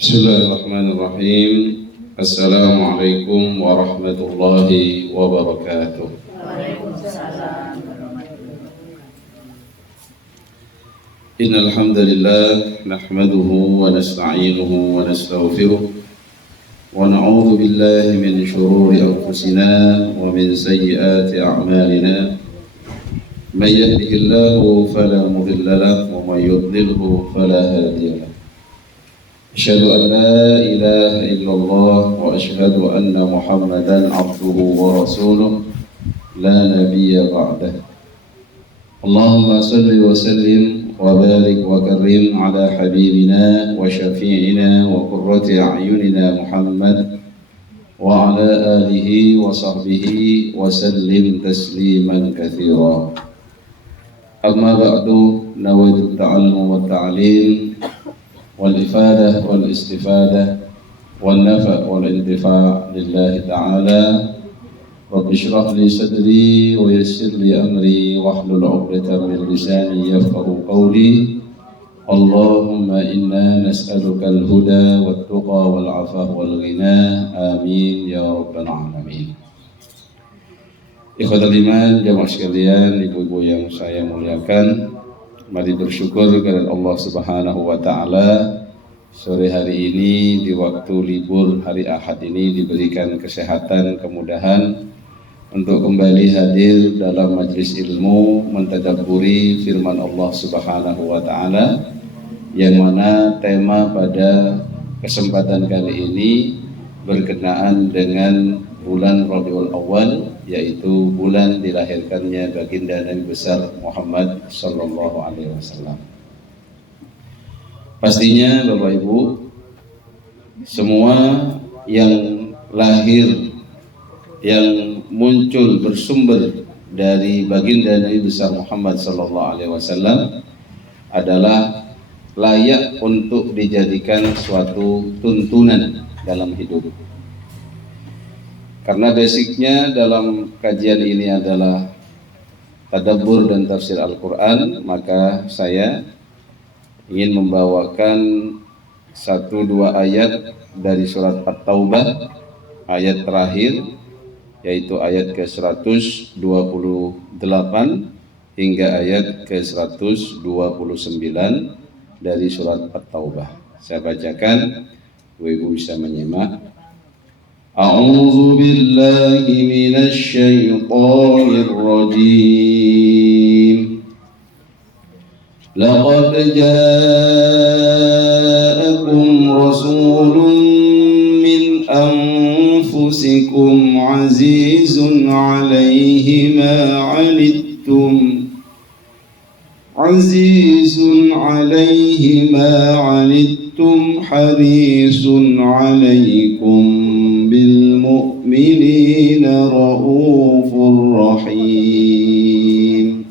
Bismillahirrahmanirrahim. Assalamualaikum warahmatullahi wabarakatuh. Waalaikumsalam. Innal hamdalillah nahmaduhu wa nasta'inuhu wa nastaghfiruh wa na'udzu billahi min shururi anfusina wa min sayyiati a'malina. May yahdihillahu fala mudilla lahu wa may yudlilhu fala hadiya lahu. Asyhadu an la ilaha illallah wa asyhadu anna Muhammadan abduhu wa rasuluh la nabiyya ba'dah. Allahumma salli wa sallim wa barik wa karim ala habibina wa syafi'ina wa qurrati a'yunina Muhammad wa ala alihi wa sahbihi wa sallim tasliman katsira. Amma ba'du, nawaitu ta'allum wa ta'lim والإفادة والاستفادة والنفع والانتفاع لله تعالى. رب اشرح لي صدري ويسر لي أمري واحلل عقدة من لساني يفقهوا قولي. اللهم إنا نسألك الهدى والتقى والعفاف والغنى آمين يا رب العالمين. Ikhwatul iman, jamaah sekalian, ibu-ibu yang saya muliakan, mari bersyukur kepada Allah Subhanahu wa Ta'ala. Sore hari ini di waktu libur hari Ahad ini diberikan kesehatan, kemudahan untuk kembali hadir dalam majlis ilmu mentadabburi firman Allah Subhanahu wa Ta'ala, yang mana tema pada kesempatan kali ini berkenaan dengan bulan Rabiul Awal, yaitu bulan dilahirkannya baginda Nabi besar Muhammad sallallahu alaihi wasallam. Pastinya Bapak Ibu, semua yang lahir, yang muncul bersumber dari baginda Nabi besar Muhammad sallallahu alaihi wasallam adalah layak untuk dijadikan suatu tuntunan dalam hidup. Karena basicnya dalam kajian ini adalah tadabbur dan tafsir Al-Quran, maka saya ingin membawakan 1-2 ayat dari surat At-Taubah, ayat terakhir, yaitu ayat ke-128 hingga ayat ke-129 dari surat At-Taubah. Saya bacakan, Ibu bisa menyimak. A'udzu billahi minasy syaithanir rajim. Laqad ja'akum rasulun min anfusikum 'azizun 'alaihi ma 'anittum harisun 'alaikum bil mu'minina raufur rahim.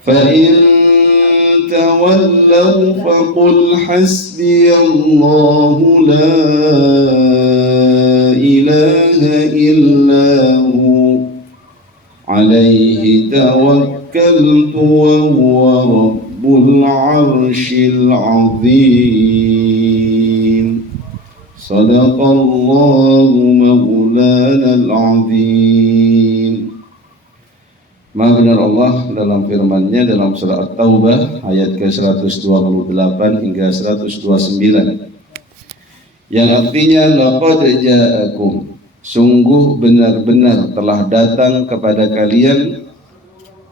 Fa in tawallaw faqul hasbiyallahu la ilaha illa hu alaihi tawakkaltu wa huwa rabbul arsyil azim. Sadaqallahu maulanal azim. Maha benar Allah dalam firman-Nya dalam surah At-Taubah ayat ke-128 hingga 129, yang artinya laqad ja'akum, sungguh benar-benar telah datang kepada kalian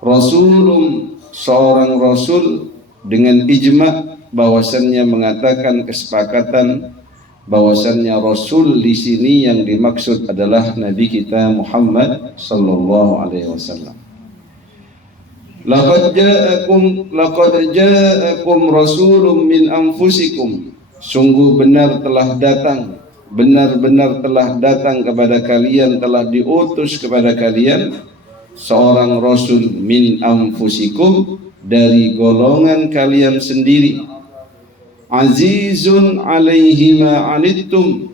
rasulun, seorang rasul, dengan ijma' bahwasannya mengatakan kesepakatan bahwasannya Rasul di sini yang dimaksud adalah Nabi kita Muhammad sallallahu alaihi wasallam. Laqad ja'akum rasulun min anfusikum, sungguh benar-benar telah datang kepada kalian, telah diutus kepada kalian seorang rasul min anfusikum, dari golongan kalian sendiri. Azizun alaihi ma anittum,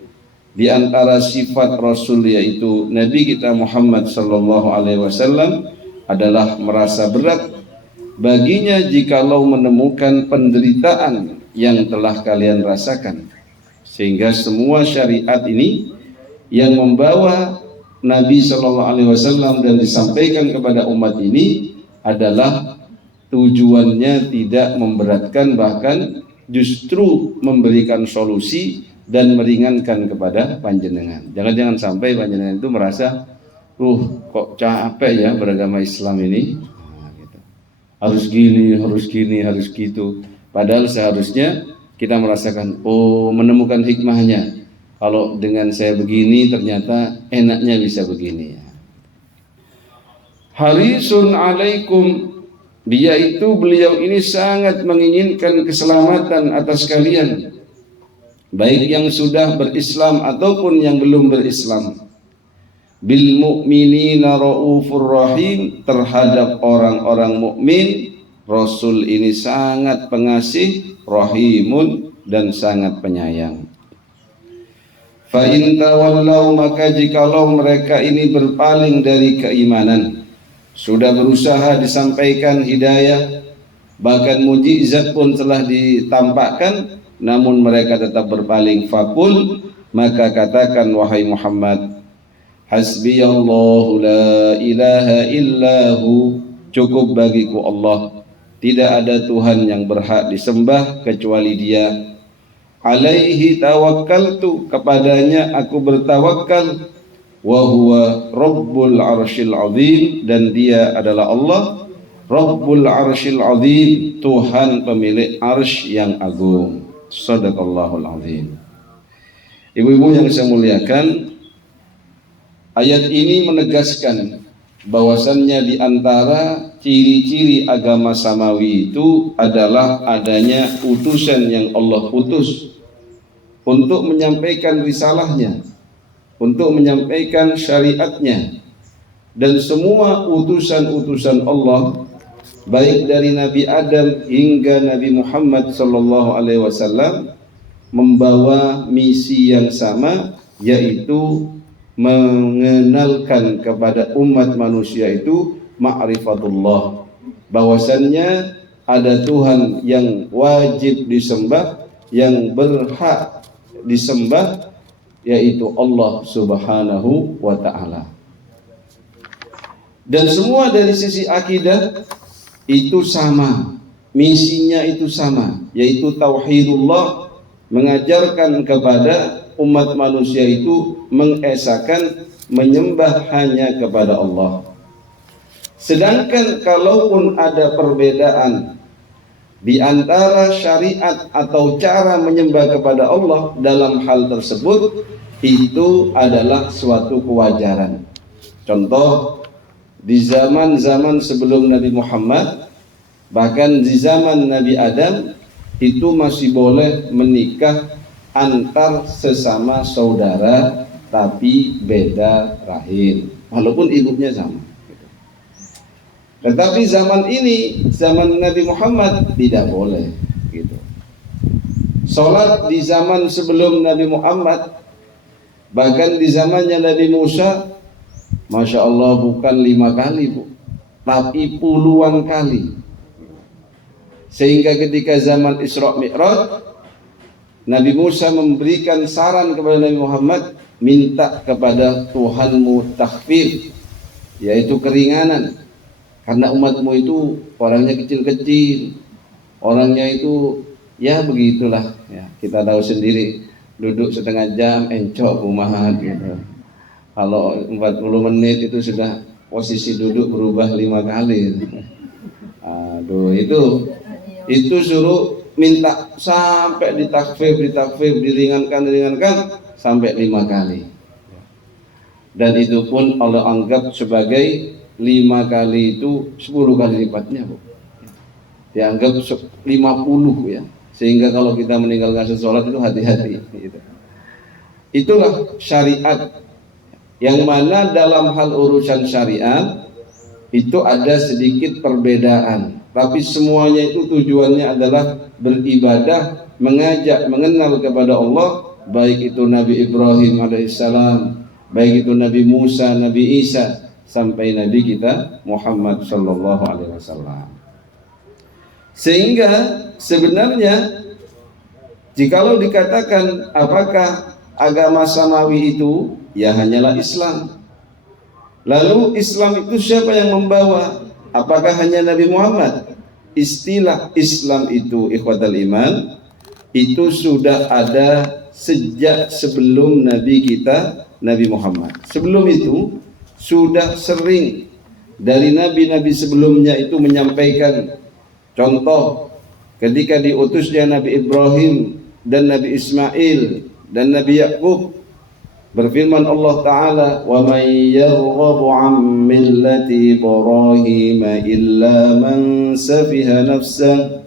di antara sifat Rasul yaitu Nabi kita Muhammad sallallahu alaihi wasallam adalah merasa berat baginya jikalau menemukan penderitaan yang telah kalian rasakan. Sehingga semua syariat ini yang membawa Nabi Shallallahu Alaihi Wasallam dan disampaikan kepada umat ini adalah tujuannya tidak memberatkan, bahkan justru memberikan solusi dan meringankan kepada panjenengan. Jangan sampai panjenengan itu merasa, kok capek ya beragama Islam ini, gitu. Harus gini, harus gitu. Padahal seharusnya kita merasakan, menemukan hikmahnya. Kalau dengan saya begini ternyata enaknya bisa begini. Harisun alaikum, dia itu beliau ini sangat menginginkan keselamatan atas kalian, baik yang sudah berislam ataupun yang belum berislam. Bil mu'minina raufur rahim, terhadap orang-orang mukmin Rasul ini sangat pengasih, rahimun, dan sangat penyayang. Fa in tawallau, maka jikalau mereka ini berpaling dari keimanan, sudah berusaha disampaikan hidayah, bahkan mukjizat pun telah ditampakkan, namun mereka tetap berpaling, faqul, maka katakan wahai Muhammad, hasbiyallahu la ilaha illahu, cukup bagiku Allah, tidak ada Tuhan yang berhak disembah kecuali Dia. Alaihi tawakkaltu, kepadanya aku bertawakal. Wa huwa rabbul arsyil azim, dan Dia adalah Allah rabbul arsyil azim, Tuhan pemilik arsy yang agung. Shadaqallahul azim. Ibu-ibu yang saya muliakan, ayat ini menegaskan bahwasannya di antara ciri-ciri agama samawi itu adalah adanya utusan yang Allah utus untuk menyampaikan risalahnya, untuk menyampaikan syariatnya. Dan semua utusan-utusan Allah, baik dari Nabi Adam hingga Nabi Muhammad SAW, membawa misi yang sama, yaitu mengenalkan kepada umat manusia itu ma'rifatullah, bahwasannya ada Tuhan yang wajib disembah, yang berhak disembah, yaitu Allah Subhanahu wa ta'ala. Dan semua dari sisi akidah itu sama, misinya itu sama, yaitu tauhidullah, mengajarkan kepada umat manusia itu mengesahkan, menyembah hanya kepada Allah. Sedangkan kalaupun ada perbedaan di antara syariat atau cara menyembah kepada Allah dalam hal tersebut, itu adalah suatu kewajaran. Contoh, di zaman-zaman sebelum Nabi Muhammad, bahkan di zaman Nabi Adam, itu masih boleh menikah antar sesama saudara tapi beda rahim, walaupun ibunya sama. Tetapi zaman ini, zaman Nabi Muhammad, tidak boleh gitu. Salat di zaman sebelum Nabi Muhammad, bahkan di zamannya Nabi Musa, Masya Allah, bukan 5 kali, Bu, tapi puluhan kali. Sehingga ketika zaman Isra Mi'raj, Nabi Musa memberikan saran kepada Nabi Muhammad, minta kepada Tuhanmu takhfif, yaitu keringanan. Karena umatmu itu orangnya kecil-kecil, orangnya itu ya begitulah ya, kita tahu sendiri, duduk setengah jam encok kumaha gitu. Kalau 40 menit itu sudah posisi duduk berubah 5 kali. Aduh, itu suruh minta sampai ditakfif, diringankan sampai 5 kali. Dan itu pun Allah anggap sebagai 5 kali itu 10 kali lipatnya, Bu. Dianggap 50 ya. Sehingga kalau kita meninggalkan sholat itu hati-hati gitu. Itulah syariat, yang mana dalam hal urusan syariat itu ada sedikit perbedaan, tapi semuanya itu tujuannya adalah beribadah, mengajak, mengenal kepada Allah, baik itu Nabi Ibrahim alaihissalam, baik itu Nabi Musa, Nabi Isa, sampai Nabi kita Muhammad sallallahu alaihi wasallam. Sehingga sebenarnya Jikalau dikatakan apakah agama samawi itu, ya hanyalah Islam. Lalu Islam itu siapa yang membawa? Apakah hanya Nabi Muhammad? Istilah Islam itu ikhwatal iman itu sudah ada sejak sebelum Nabi kita Nabi Muhammad. Sebelum itu sudah sering dari nabi-nabi sebelumnya itu menyampaikan. Contoh ketika diutusnya Nabi Ibrahim dan Nabi Ismail dan Nabi Yakub, berfirman Allah Ta'ala, wa man yarghabu an millati Ibrahim illa man safiha nafsah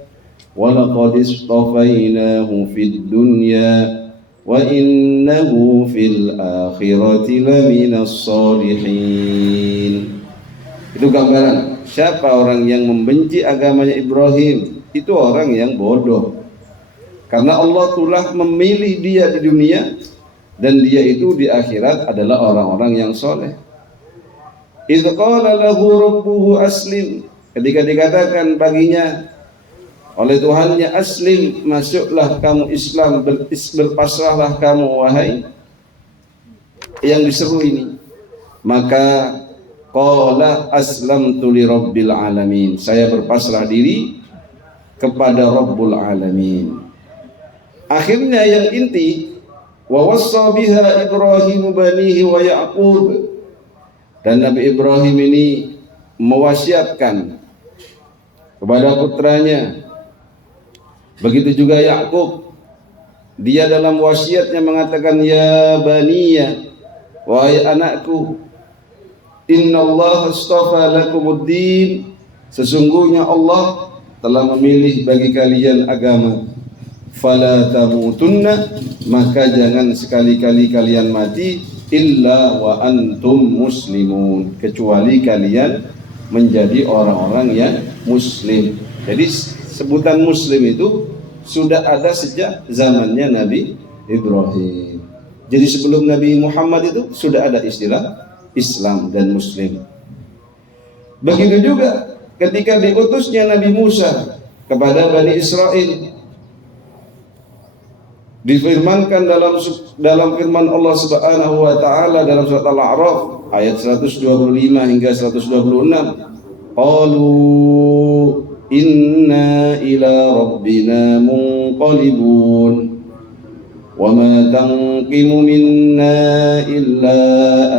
wa laqad istafainahu fid dunya wa innahu fil akhirati laminas salihin. Itu gambaran siapa orang yang membenci agamanya Ibrahim, itu orang yang bodoh. Karena Allah telah memilih dia di dunia dan dia itu di akhirat adalah orang-orang yang soleh. Idz qala lahu rabbuhu aslim, ketika dikatakan baginya oleh Tuhannya, aslim, masuklah kamu Islam, berpasrahlah kamu wahai yang diseru ini. Maka qala aslamtu li rabbil alamin, saya berpasrah diri kepada Rabbul Alamin. Akhirnya yang inti, wa wassa biha Ibrahim banihi wa Yaqub, dan Nabi Ibrahim ini mewasiatkan kepada putranya. Begitu juga Yakub, dia dalam wasiatnya mengatakan, ya baniya, wahai anakku, innallaha astafa lakumuddin, sesungguhnya Allah telah memilih bagi kalian agama. Fala tamutunna, maka jangan sekali-kali kalian mati illa wa antum muslimun, kecuali kalian menjadi orang-orang yang muslim. Jadi sebutan muslim itu sudah ada sejak zamannya Nabi Ibrahim. Jadi sebelum Nabi Muhammad itu sudah ada istilah Islam dan muslim. Begitu juga ketika diutusnya Nabi Musa kepada Bani Israel, difirmankan dalam firman Allah Subhanahu wa taala dalam surat Al-A'raf ayat 125 hingga 126, qalu inna ila rabbina munqalibun wa ma tanqimu minna illa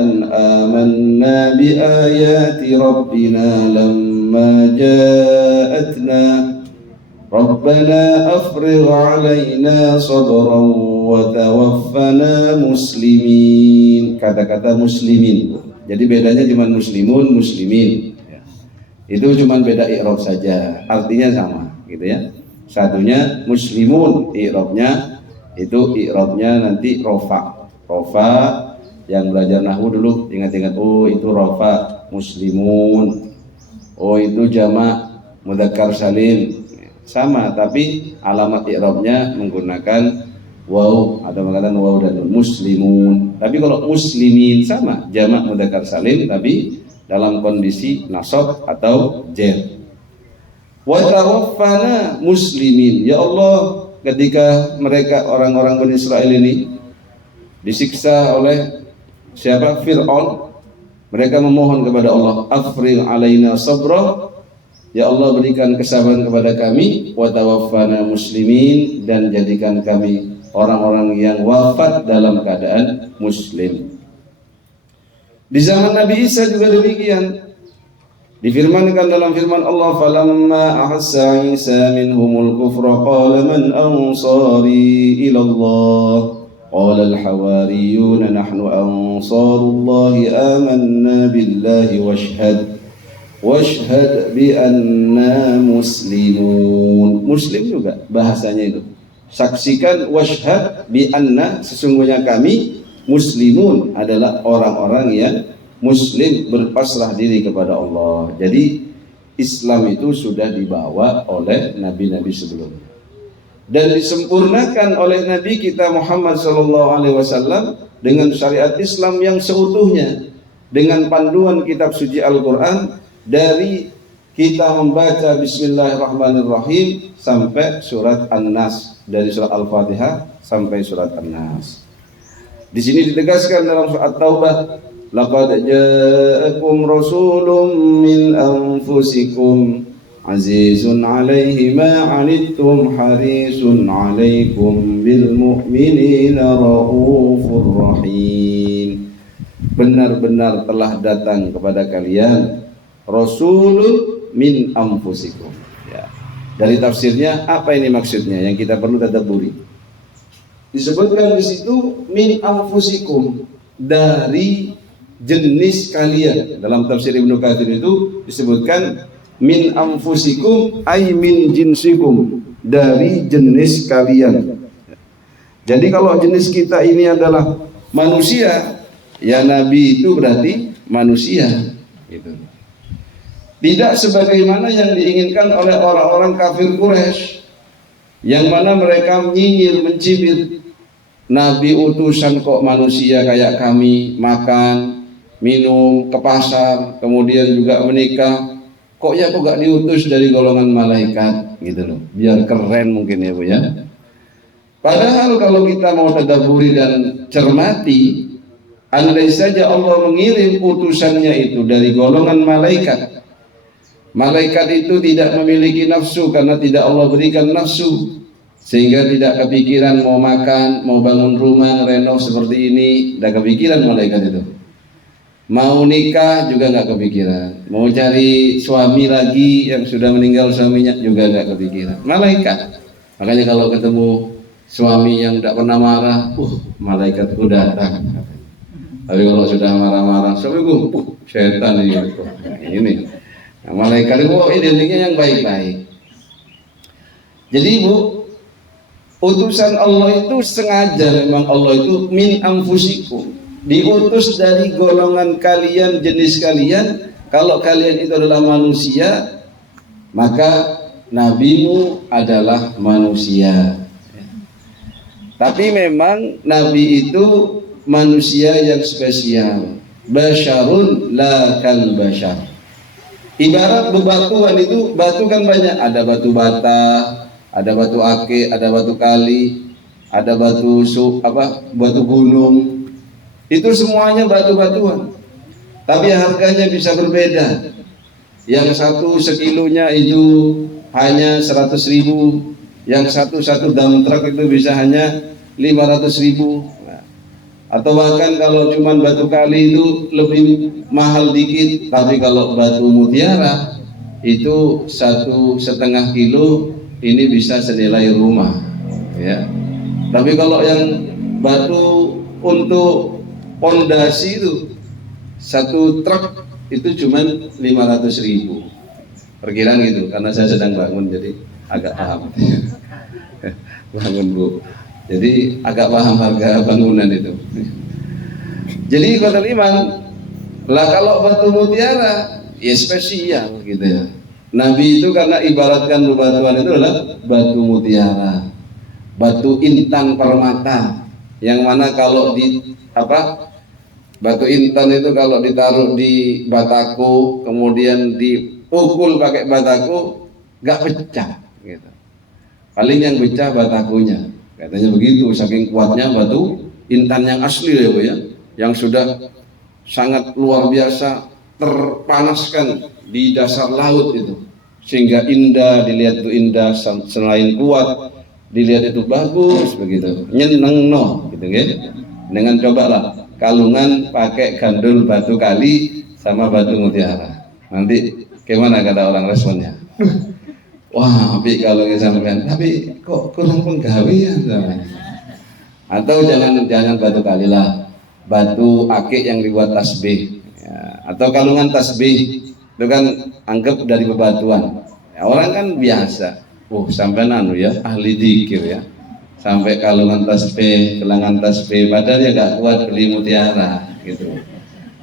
an amanna bi ayati rabbina lamma ja'atna Rabbana afrigh alaina sabran wa tawaffana muslimin. Kata-kata muslimin, jadi bedanya cuma muslimun, muslimin, itu cuma beda i'rab saja, artinya sama gitu ya. Satunya muslimun, i'rabnya itu i'rabnya nanti rofa. Rofa yang belajar nahwu dulu ingat-ingat, oh itu rofa muslimun, oh itu jamak mudzakkar salim, sama tapi alamat i'rabnya menggunakan waw, ada mengatakan waw dan muslimun. Tapi kalau muslimin sama jamak mudzakkar salim tapi dalam kondisi nasab atau jar. Wa tawaffana muslimin, ya Allah, ketika mereka orang-orang Bani Israel ini disiksa oleh siapa? Fir'aun, mereka memohon kepada Allah, afrigh alaina sabra, ya Allah berikan kesabaran kepada kami, wa tawaffana muslimin, dan jadikan kami orang-orang yang wafat dalam keadaan muslim. Di zaman Nabi Isa juga demikian. Difirmankan dalam firman Allah, falamma ahassa Isa minhumul kufra qala man ansari ila Allah qala al hawariyun nahnu ansarullahi amanna billahi washhad bi anna muslimun. Muslim juga bahasanya itu. Saksikan washhad bi anna, sesungguhnya kami muslimun adalah orang-orang yang muslim, berpasrah diri kepada Allah. Jadi Islam itu sudah dibawa oleh nabi-nabi sebelumnya dan disempurnakan oleh Nabi kita Muhammad SAW dengan syariat Islam yang seutuhnya, dengan panduan kitab suci Al-Quran dari kita membaca Bismillahirrahmanirrahim sampai surat An-Nas, dari surat Al-Fatihah sampai surat An-Nas. Di sini ditegaskan dalam surat Taubah, laqad ja'akum rasulun min anfusikum azizun 'alaihi ma 'anittum harisun 'alaikum bil mu'minina raufur rahim. Benar-benar telah datang kepada kalian rasulun min anfusikum. Ya. Dari tafsirnya apa ini maksudnya yang kita perlu tadabburi. Disebutkan di situ min anfusikum, dari jenis kalian. Dalam tafsir Ibnu Katsir itu disebutkan min anfusikum ay min jinsikum, dari jenis kalian. Jadi kalau jenis kita ini adalah manusia, ya Nabi itu berarti manusia gitu. Tidak sebagaimana yang diinginkan oleh orang-orang kafir Quraisy, yang mana mereka nyinyir, mencibir, Nabi utusan kok manusia kayak kami, makan, minum, ke pasar, kemudian juga menikah, kok gak diutus dari golongan malaikat gitu loh, biar keren mungkin ya Bu ya. Padahal kalau kita mau tadabburi dan cermati, andai saja Allah mengirim utusannya itu dari golongan malaikat, malaikat itu tidak memiliki nafsu karena tidak Allah berikan nafsu, sehingga tidak kepikiran mau makan, mau bangun rumah, renov seperti ini, tidak kepikiran malaikat itu. Mau nikah juga nggak kepikiran, mau cari suami lagi yang sudah meninggal suaminya juga nggak kepikiran. Malaikat. Makanya kalau ketemu suami yang tidak pernah marah, malaikatku datang. Tapi kalau sudah marah-marah, suamiku, setan ini. Nah, malaikat itu identiknya yang baik-baik. Jadi Bu, utusan Allah itu sengaja, memang Allah itu min anfusikum, diutus dari golongan kalian, jenis kalian. Kalau kalian itu adalah manusia, maka nabimu adalah manusia. Tapi memang nabi itu manusia yang spesial, basyarun la kal basyar. Ibarat bebatuan itu, batu kan banyak, ada batu bata, ada batu ake, ada batu kali, ada batu batu gunung. Itu semuanya batu-batuan, tapi harganya bisa berbeda. Yang satu sekilonya itu hanya 100.000, yang satu dump truck itu bisa hanya 500.000. Atau bahkan kalau cuma batu kali itu lebih mahal dikit. Tapi kalau batu mutiara itu 1,5 kilo ini bisa senilai rumah ya. Tapi kalau yang batu untuk pondasi itu 1 truk itu cuma 500.000. Perkiraan gitu, karena saya sedang bangun jadi agak paham. Bangun Bu, jadi agak paham harga bangunan itu. Jadi kata iman lah, kalau batu mutiara ya spesial gitu ya. Nabi itu karena ibaratkan bebatuan itu adalah batu mutiara, batu intan permata, yang mana kalau batu intan itu kalau ditaruh di bataku kemudian dipukul pakai bataku gak pecah gitu. Paling yang pecah batakunya, katanya begitu, saking kuatnya batu intan yang asli ya Bu ya, yang sudah sangat luar biasa terpanaskan di dasar laut itu, sehingga indah dilihat, itu indah, selain kuat dilihat itu bagus begitu, nyeneng no gitu ya. Dengan cobalah kalungan pakai gandul batu kali sama batu mutiara, nanti gimana kata orang responnya? Wah, tapi kalau sampean, tapi kok kurang penggawean sampean. Atau jangan batu kali lah, batu akik yang dibuat tasbih ya, atau kalungan tasbih itu kan anggap dari bebatuan ya, orang kan biasa, sampai ya ahli dzikir ya, sampai kalungan tasbih, gelangan tasbih, padahal ya nggak kuat beli mutiara gitu.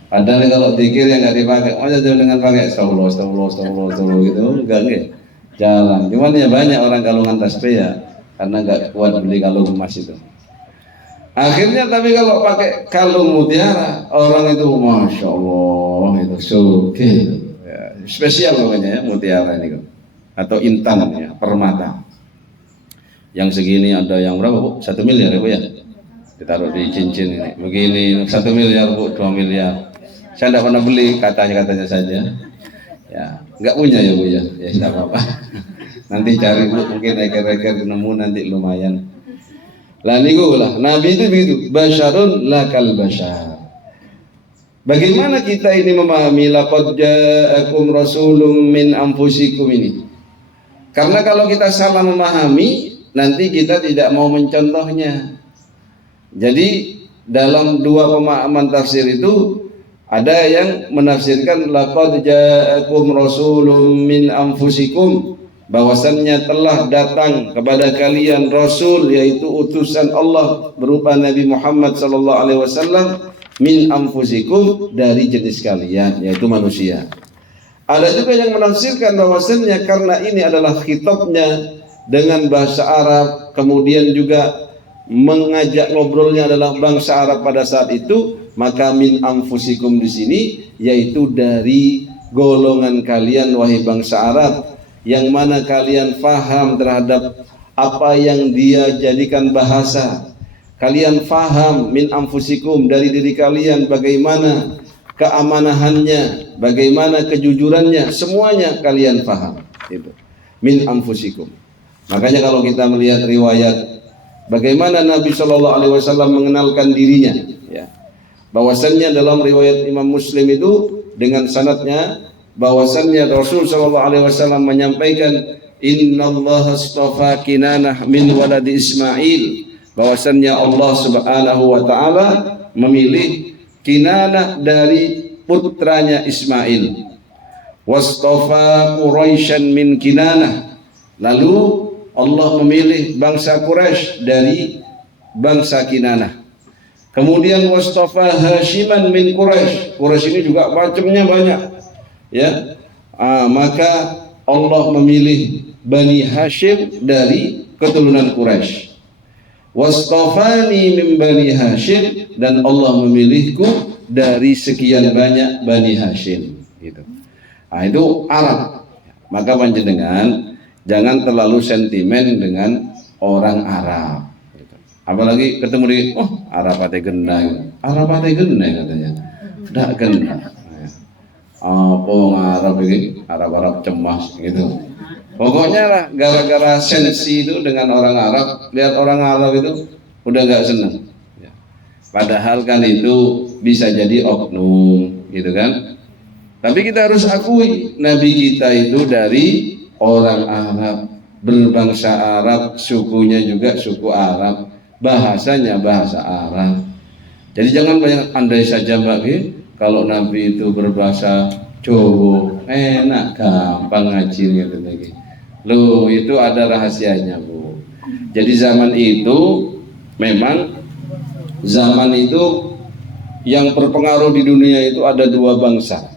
Padahal kalau dzikir yang nggak dipakai, dengan pakai astagfirullah gitu, enggak jalan. Cuman ya banyak orang kalungan tasbih ya, karena nggak kuat beli kalung emas itu. Akhirnya tapi kalau pakai kalung mutiara, orang itu masya Allah itu suki ya. spesial pokoknya ya mutiara ini kok. Atau intan ya, permata. Yang segini ada yang berapa Bu? 1 miliar ya Bu ya? Ditaruh di cincin ini. Begini 1 miliar Bu, 2 miliar. Saya tidak pernah beli, katanya saja. Ya, nggak punya ya Bu ya. Ya tidak apa-apa. Nanti cari Bu, mungkin reker-reker nemu nanti lumayan. Lah niku lah, Nabi itu begitu, basyarun lakal basyar. Bagaimana kita ini memahami laqad ja'akum rasulun min anfusikum ini? Karena kalau kita salah memahami, nanti kita tidak mau mencontohnya. Jadi dalam dua pemahaman tafsir itu ada yang menafsirkan laqad ja'akum rasulun min anfusikum, bahwasannya telah datang kepada kalian rasul, yaitu utusan Allah berupa Nabi Muhammad sallallahu alaihi wasallam, min anfusikum, dari jenis kalian yaitu manusia. Ada juga yang menafsirkan bahwasannya karena ini adalah khitabnya dengan bahasa Arab, kemudian juga mengajak ngobrolnya adalah bangsa Arab pada saat itu, maka min anfusikum di sini yaitu dari golongan kalian wahai bangsa Arab, yang mana kalian faham terhadap apa yang dia jadikan bahasa. Kalian faham min anfusikum, dari diri kalian, bagaimana keamanahannya, bagaimana kejujurannya, semuanya kalian faham. Itu min anfusikum. Makanya kalau kita melihat riwayat bagaimana Nabi Shallallahu Alaihi Wasallam mengenalkan dirinya, ya, bahwasannya dalam riwayat Imam Muslim itu dengan sanadnya, bahwasannya Rasul Shallallahu Alaihi Wasallam menyampaikan, Innallaha astafa Kinanah min waladi Ismail, bahwasannya Allah Subhanahu Wa Taala memilih Kinanah dari putranya Ismail. Wastafa Quraisyan min Kinanah, lalu Allah memilih bangsa Quraisy dari bangsa Kinanah. Kemudian wastafa Hashiman min Quraisy, Quraisy ini juga macamnya banyak. Ya, maka Allah memilih Bani Hashim dari keturunan Quraisy. Wastafani min Bani Hashim, dan Allah memilihku dari sekian banyak Bani Hashim. Gitu. Nah, itu Arab. Maka panjenengan jangan terlalu sentimen dengan orang Arab. Gitu. Apalagi ketemu di Arab ate gendang, Arab ate gendang katanya. Tidak gendang. Apa Arab ini, Arab cemas gitu. Pokoknya lah, gara-gara sensi itu dengan orang Arab, lihat orang Arab itu udah nggak senang. Padahal kan itu bisa jadi oknum, gitu kan. Tapi kita harus akui Nabi kita itu dari orang Arab, berbangsa Arab, sukunya juga suku Arab, bahasanya bahasa Arab. Jadi jangan banyak andai saja Mbak, kalau Nabi itu berbahasa Jawa, enak, gampang ngajinya gitu lagi. Loh, itu ada rahasianya Bu. Jadi zaman itu memang zaman itu yang berpengaruh di dunia itu ada dua bangsa,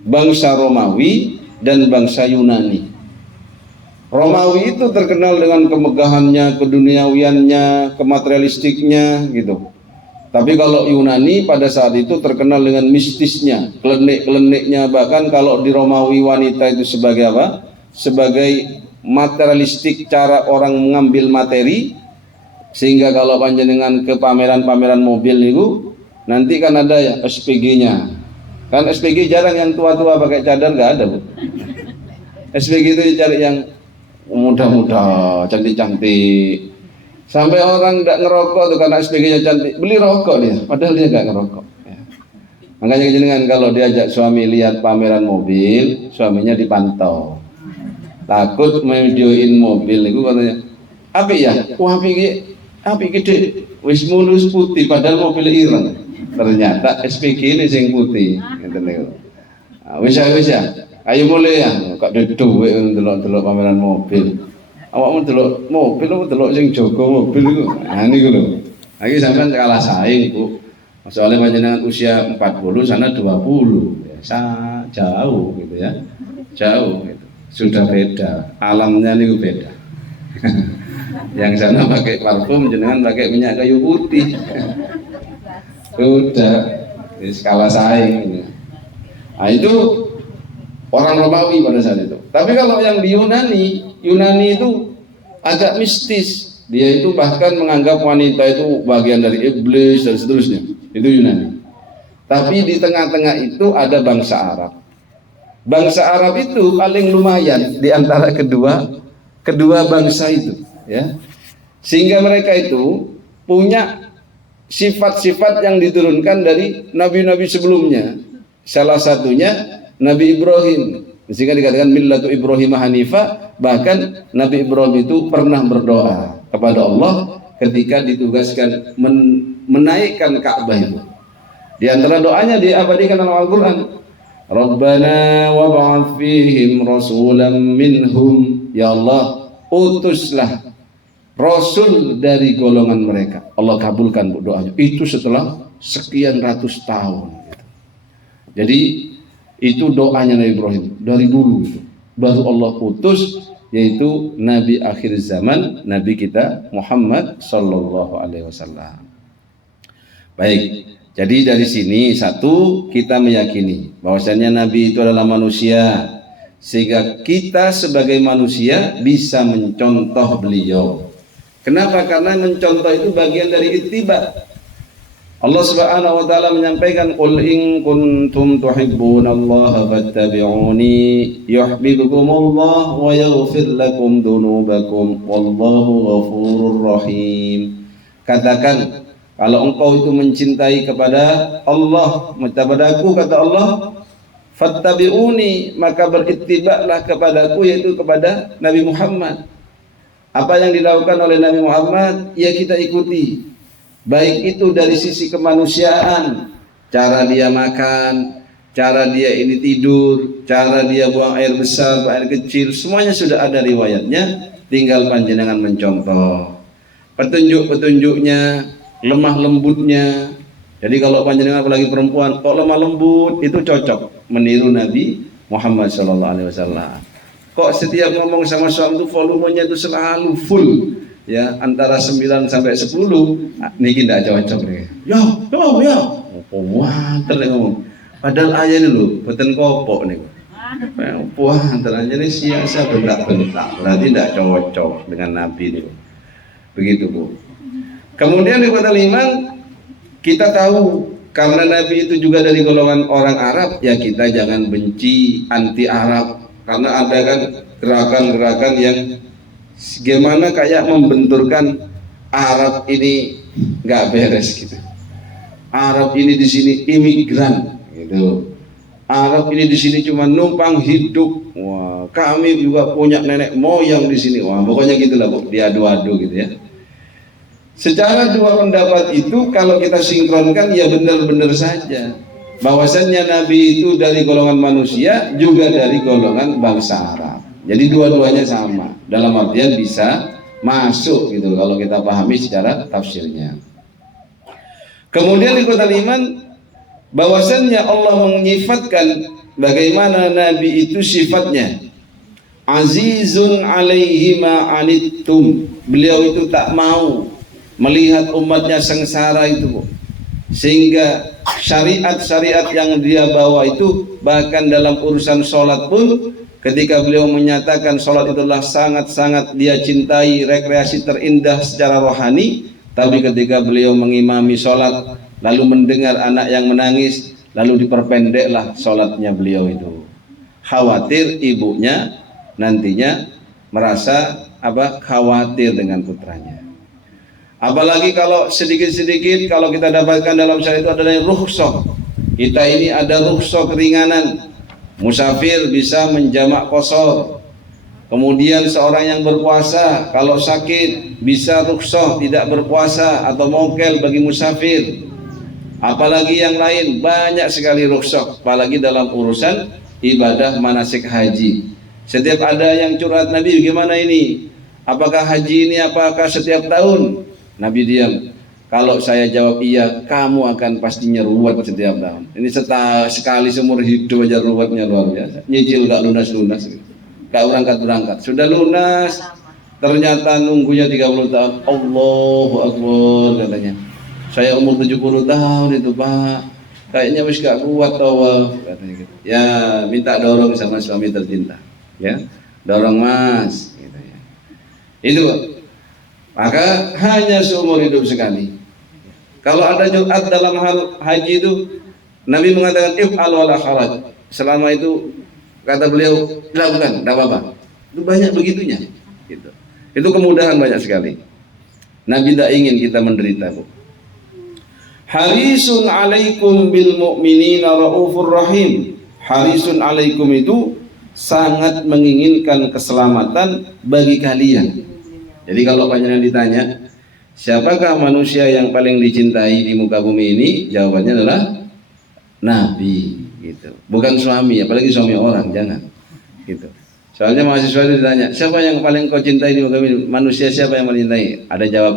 bangsa Romawi dan bangsa Yunani. Romawi itu terkenal dengan kemegahannya, keduniawiannya, kematerialistiknya gitu. Tapi kalau Yunani pada saat itu terkenal dengan mistisnya, klenik-kleniknya, bahkan kalau di Romawi wanita itu sebagai apa? Sebagai materialistik, cara orang mengambil materi, sehingga kalau panjenengan ke pameran-pameran mobil itu nanti kan ada ya SPG-nya. Kan SPG jarang yang tua-tua pakai cadar, nggak ada Bu. SPG itu cari yang muda-muda, cantik-cantik. Sampai orang tidak ngerokok tuh karena SPG-nya cantik, beli rokok dia, padahal dia nggak ngerokok. Ya. Makanya jenengan kalau diajak suami lihat pameran mobil, suaminya dipantau. Takut videoin mobil itu katanya, api ya, api gede, wis mulus putih, padahal mobil ireng. Ternyata SPG ini sing putih. Wis ya, ayo mulai ya, kok duwe ndelok-ndelok pameran mobil. Awakmu delok mobil, awakmu delok sing jaga mobil iku. Nah niku lho. Iki sampean kalah saing, Bu. Soalnya panjenengan usia 40, sana 20. Ya, jauh gitu ya. Jauh gitu. Sudah beda. Alamnya niku beda. Yang sana pakai parfum, jenengan pakai minyak kayu putih. Udah, di skala saing. Nah itu orang Romawi pada saat itu. Tapi kalau yang di Yunani itu agak mistis. Dia itu bahkan menganggap wanita itu bagian dari iblis dan seterusnya. Itu Yunani. Tapi di tengah-tengah itu ada bangsa Arab. Bangsa Arab itu paling lumayan di antara kedua bangsa itu, ya. Sehingga mereka itu punya sifat-sifat yang diturunkan dari nabi-nabi sebelumnya. Salah satunya Nabi Ibrahim. Sehingga dikatakan millatu Ibrahim Hanifah. Bahkan Nabi Ibrahim itu pernah berdoa kepada Allah ketika ditugaskan menaikkan Ka'bah itu. Di antara doanya diabadikan dalam Al-Quran. Rabbana wab'ath fihim rasulan minhum. Ya Allah, utuslah Rasul dari golongan mereka. Allah kabulkan doanya. Itu setelah sekian ratus tahun. Jadi itu doanya Nabi Ibrahim dari dulu itu. Baru Allah utus, yaitu Nabi akhir zaman, Nabi kita Muhammad Sallallahu Alaihi Wasallam. Baik, jadi dari sini satu, kita meyakini bahwasanya Nabi itu adalah manusia, sehingga kita sebagai manusia bisa mencontoh beliau. Kenapa? Karena mencontoh itu bagian dari ittiba. Allah Subhanahu wa taala menyampaikan, qul in kuntum tuhibbunallaha fattabi'uni yuhibbukumullah wa yaghfir lakum dzunubakum wallahu ghafurur rahim. Katakan, kalau engkau itu mencintai kepada Allah, kepada-Aku, kata Allah, fattabi'uni, maka berittiba'lah kepadaku, yaitu kepada Nabi Muhammad. Apa yang dilakukan oleh Nabi Muhammad, ya kita ikuti. Baik itu dari sisi kemanusiaan, cara dia makan, cara dia ini tidur, cara dia buang air besar, air kecil, semuanya sudah ada riwayatnya. Tinggal panjenengan mencontoh. Petunjuk-petunjuknya, lemah lembutnya. Jadi kalau panjenengan apalagi perempuan, kok lemah lembut, itu cocok meniru Nabi Muhammad SAW. Kok setiap ngomong sama suami itu volumenya itu selalu full, ya, antara 9 sampai 10, niki ndak cocok nih. Yo, wah, terus ngomong. Padahal ayah ini lho, beten kopok nih. Wah, terus ini siasa bentak-bentak. Berarti ndak cocok dengan Nabi nih. Begitu, Bu. Kemudian di kota Liman, kita tahu karena Nabi itu juga dari golongan orang Arab, ya kita jangan benci anti Arab. Karena ada kan gerakan-gerakan yang gimana kayak membenturkan Arab ini nggak beres gitu. Arab ini di sini imigran gitu. Arab ini di sini cuma numpang hidup. Wah, kami juga punya nenek moyang di sini. Wah, pokoknya gitulah, Bu, diadu-adu gitu ya. Secara dua pendapat itu kalau kita sinkronkan ya benar-benar saja. Bahwasannya Nabi itu dari golongan manusia, juga dari golongan bangsa Arab. Jadi dua-duanya sama, dalam artian bisa masuk gitu kalau kita pahami secara tafsirnya. Kemudian di kota Liman, bahwasannya Allah menyifatkan bagaimana Nabi itu sifatnya azizun alaihi ma anittum. Beliau itu tak mau melihat umatnya sengsara itu, sehingga syariat-syariat yang dia bawa itu, bahkan dalam urusan sholat pun, ketika beliau menyatakan sholat itulah sangat-sangat dia cintai, rekreasi terindah secara rohani, tapi ketika beliau mengimami sholat lalu mendengar anak yang menangis, lalu diperpendeklah sholatnya beliau itu. Khawatir ibunya nantinya merasa khawatir dengan putranya. Apalagi kalau sedikit-sedikit kalau kita dapatkan dalam syariat itu adalah rukhsah. Kita ini ada rukhsah keringanan. Musafir bisa menjamak qashar. Kemudian seorang yang berpuasa kalau sakit bisa rukhsah tidak berpuasa atau mokel bagi musafir. Apalagi yang lain, banyak sekali rukhsah. Apalagi dalam urusan ibadah manasik haji. Setiap ada yang curhat, Nabi gimana ini? Apakah haji ini apakah setiap tahun? Nabi diam. Kalau saya jawab iya, kamu akan pastinya ruwet setiap tahun. Ini sekali seumur hidup aja ruwetnya luar biasa. Nyicil gak lunas-lunas, gak berangkat-berangkat. Sudah lunas, ternyata nunggunya 30 tahun. Allahu Akbar katanya. Saya umur 70 tahun itu, Pak. kayaknya wis gak kuat tawaf katanya gitu. Ya minta dorong sama suami tercinta, ya dorong mas gitu ya. Itu maka hanya seumur hidup sekali. Kalau ada Jumat dalam hal haji itu Nabi mengatakan if'al wala haraj. Selama itu kata beliau lakukan, tidak apa-apa. Itu banyak begitunya gitu. Itu kemudahan banyak sekali. Nabi tidak ingin kita menderita, Bu. Harisun alaikum bil mu'minina raufur rahim. Harisun alaikum itu sangat menginginkan keselamatan bagi kalian. Jadi kalau panjenengan ditanya, siapakah manusia yang paling dicintai di muka bumi ini? Jawabannya adalah Nabi, gitu. Bukan suami, apalagi suami orang, jangan. Gitu. Soalnya mahasiswa itu ditanya, siapa yang paling kau cintai di muka bumi ini? Manusia siapa yang paling cintai? Ada jawab,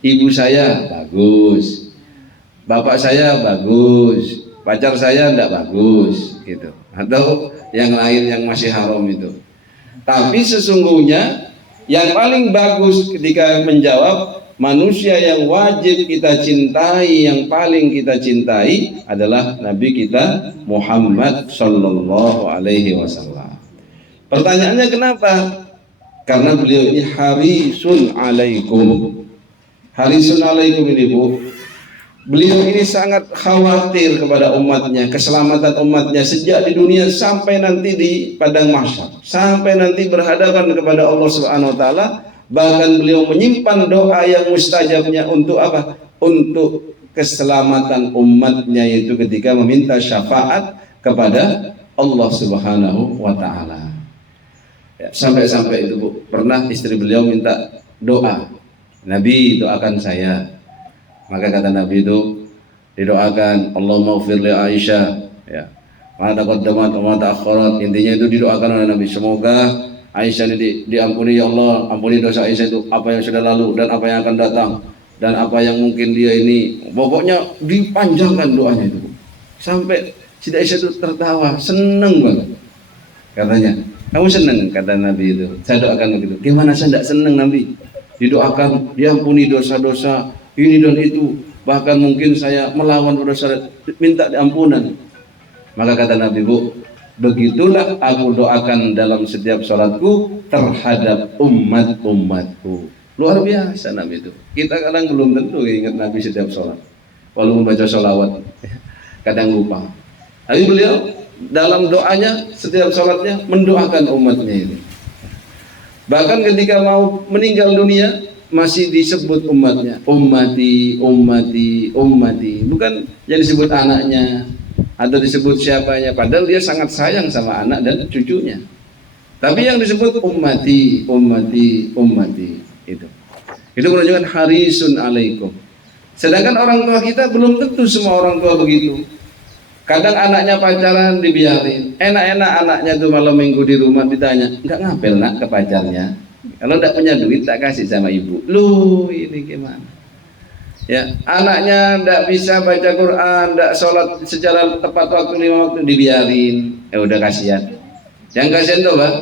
ibu saya bagus, bapak saya bagus, pacar saya tidak bagus, gitu. Atau yang lain yang masih haram itu. Tapi sesungguhnya yang paling bagus ketika menjawab manusia yang wajib kita cintai, yang paling kita cintai adalah Nabi kita Muhammad Sallallahu Alaihi Wasallam. Pertanyaannya kenapa? Karena beliau ini harisun alaikum. Harisun alaikum ini, Bu. Beliau ini sangat khawatir kepada umatnya, keselamatan umatnya sejak di dunia sampai nanti di padang mahsyar, sampai nanti berhadapan kepada Allah Subhanahu wa taala. Bahkan beliau menyimpan doa yang mustajabnya untuk apa? Untuk keselamatan umatnya, yaitu ketika meminta syafaat kepada Allah Subhanahu wa taala. Ya, sampai-sampai itu, Bu, pernah istri beliau minta doa, Nabi doakan saya. Maka kata Nabi itu didoakan, Allahumma ighfir li Aisyah, ya. Ma taqaddamat wa ma ta'akhkharat. Intinya itu didoakan oleh Nabi, semoga Aisyah ini diampuni ya Allah, ampuni dosa Aisyah itu, apa yang sudah lalu dan apa yang akan datang dan apa yang mungkin dia ini, pokoknya dipanjangkan doanya itu. Sampai Siti Aisyah itu tertawa, seneng banget. Katanya, kamu seneng? Kata Nabi itu, saya doakan begitu. Gimana saya tidak seneng Nabi? Didoakan, diampuni dosa-dosa ini dan itu, bahkan mungkin saya melawan dosa, minta diampunan. Maka kata Nabi, Bu, begitulah aku doakan dalam setiap sholatku terhadap umat-umatku. Luar biasa Nabi itu. Kita kadang belum tentu ingat Nabi setiap sholat, walaupun baca sholawat kadang lupa. Tapi beliau dalam doanya setiap sholatnya mendoakan umatnya ini. Bahkan ketika mau meninggal dunia masih disebut umatnya, ummati, ummati, ummati. Bukan yang disebut anaknya atau disebut siapanya, padahal dia sangat sayang sama anak dan cucunya. Tapi yang disebut ummati, ummati, ummati. Itu menunjukkan harisun alaikum. Sedangkan orang tua kita belum tentu semua orang tua begitu. Kadang anaknya pacaran dibiarin, enak-enak anaknya tuh malam minggu di rumah ditanya, enggak ngapel nak ke pacarnya? Kalau tidak punya duit tak kasih sama ibu. Lu ini gimana? Ya, anaknya tidak bisa baca Quran, tidak sholat secara tepat waktu 5 waktu, dibiarin. Udah kasihan. Yang kasihan tuh Bang,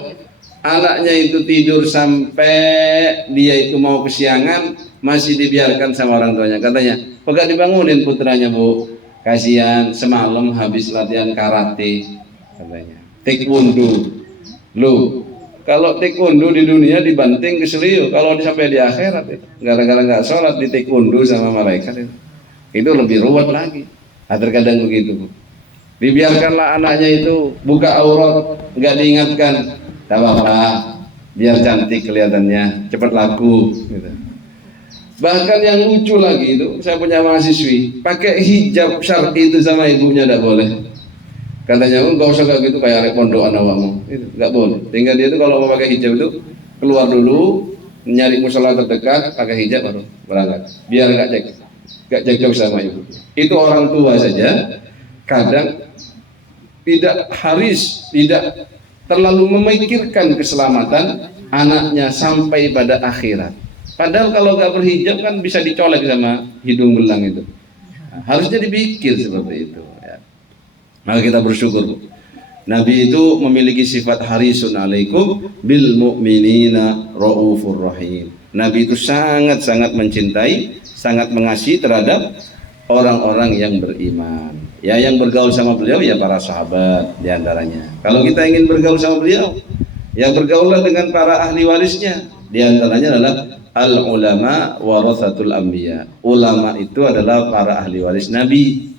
anaknya itu tidur sampai dia itu mau kesiangan masih dibiarkan sama orang tuanya. Katanya, kok gak dibangunin putranya, Bu? Kasihan, semalam habis latihan karate, katanya. Taekwondo. Lu kalau taekwondo di dunia dibanting ke Selio, kalau sampai di akhirat gara-gara nggak sholat di taekwondo sama malaikat itu lebih ruwet lagi. Nah, terkadang begitu. Dibiarkanlah anaknya itu buka aurat, nggak diingatkan, tak apa-apa, biar cantik kelihatannya, cepat laku. Gitu. Bahkan yang lucu lagi itu, saya punya mahasiswi pakai hijab syar'i itu sama ibunya tidak boleh. Katanya, enggak usah kayak gitu, kayak arek pondokan awakmu. Itu enggak boleh. Tinggal dia itu kalau mau pakai hijab itu keluar dulu, nyari musola terdekat, pakai hijab baru berangkat. Biar enggak cekcok sama ibu. Itu orang tua saja kadang tidak terlalu memikirkan keselamatan anaknya sampai pada akhirat. Padahal kalau enggak berhijab kan bisa dicolek sama hidung belang itu. Nah, harusnya dipikir seperti itu. Maka kita bersyukur Nabi itu memiliki sifat harisun alaikum bil mu'minina raufur rahim. Nabi itu sangat-sangat mencintai, sangat mengasihi terhadap orang-orang yang beriman. Ya, yang bergaul sama beliau ya para sahabat diantaranya. Kalau kita ingin bergaul sama beliau, ya bergaullah dengan para ahli warisnya. Diantaranya adalah al-ulama warathatul anbiya. Ulama itu adalah para ahli waris Nabi.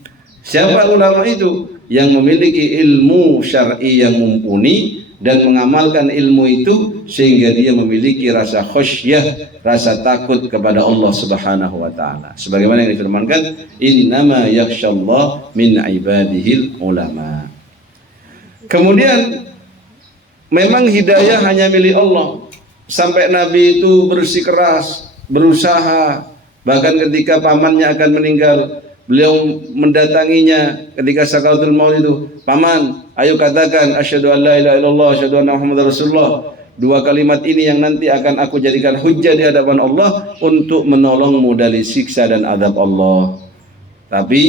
Siapa ulama itu? Yang memiliki ilmu syar'i yang mumpuni dan mengamalkan ilmu itu sehingga dia memiliki rasa khasyah, rasa takut kepada Allah Subhanahu wa taala. Sebagaimana yang difirmankan, innama yakhsyallah min ibadihil ulama. Kemudian memang hidayah hanya milik Allah. Sampai Nabi itu bersikeras, berusaha, bahkan ketika pamannya akan meninggal, beliau mendatanginya ketika sakaratul maut itu, paman, ayo katakan asyhadu an la ilaha illallah, asyhadu anna muhammadar rasulullah. Dua kalimat ini yang nanti akan aku jadikan hujjah di hadapan Allah untuk menolongmu dari siksa dan azab Allah. Tapi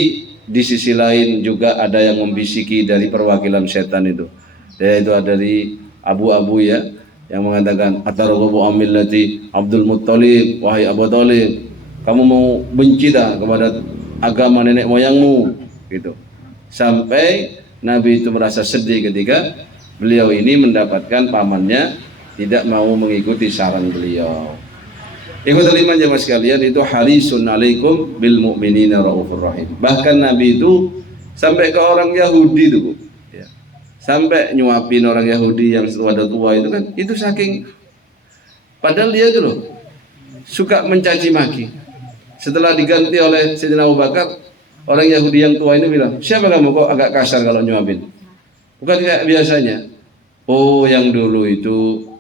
di sisi lain juga ada yang membisiki dari perwakilan setan itu. Yaitu dari abu-abu ya, yang mengatakan atarghabu amillati Abdul Muttalib, wahai Abu Thalib, kamu mau benci tak kepada agama nenek moyangmu gitu. Sampai Nabi itu merasa sedih ketika beliau ini mendapatkan pamannya tidak mau mengikuti saran beliau. Ikhwatul iman jemaah sekalian, itu harisun alaikum bil mu'minina raufur rahim. Bahkan Nabi itu sampai ke orang Yahudi itu, Bu. Ya. Sampai nyuapin orang Yahudi yang sudah tua itu kan, itu saking padahal dia itu loh suka mencaci maki. Setelah diganti oleh Sayyidina Abu Bakar, orang Yahudi yang tua ini bilang, siapa kamu kok agak kasar kalau nyuapin? Bukan kayak biasanya. Oh, yang dulu itu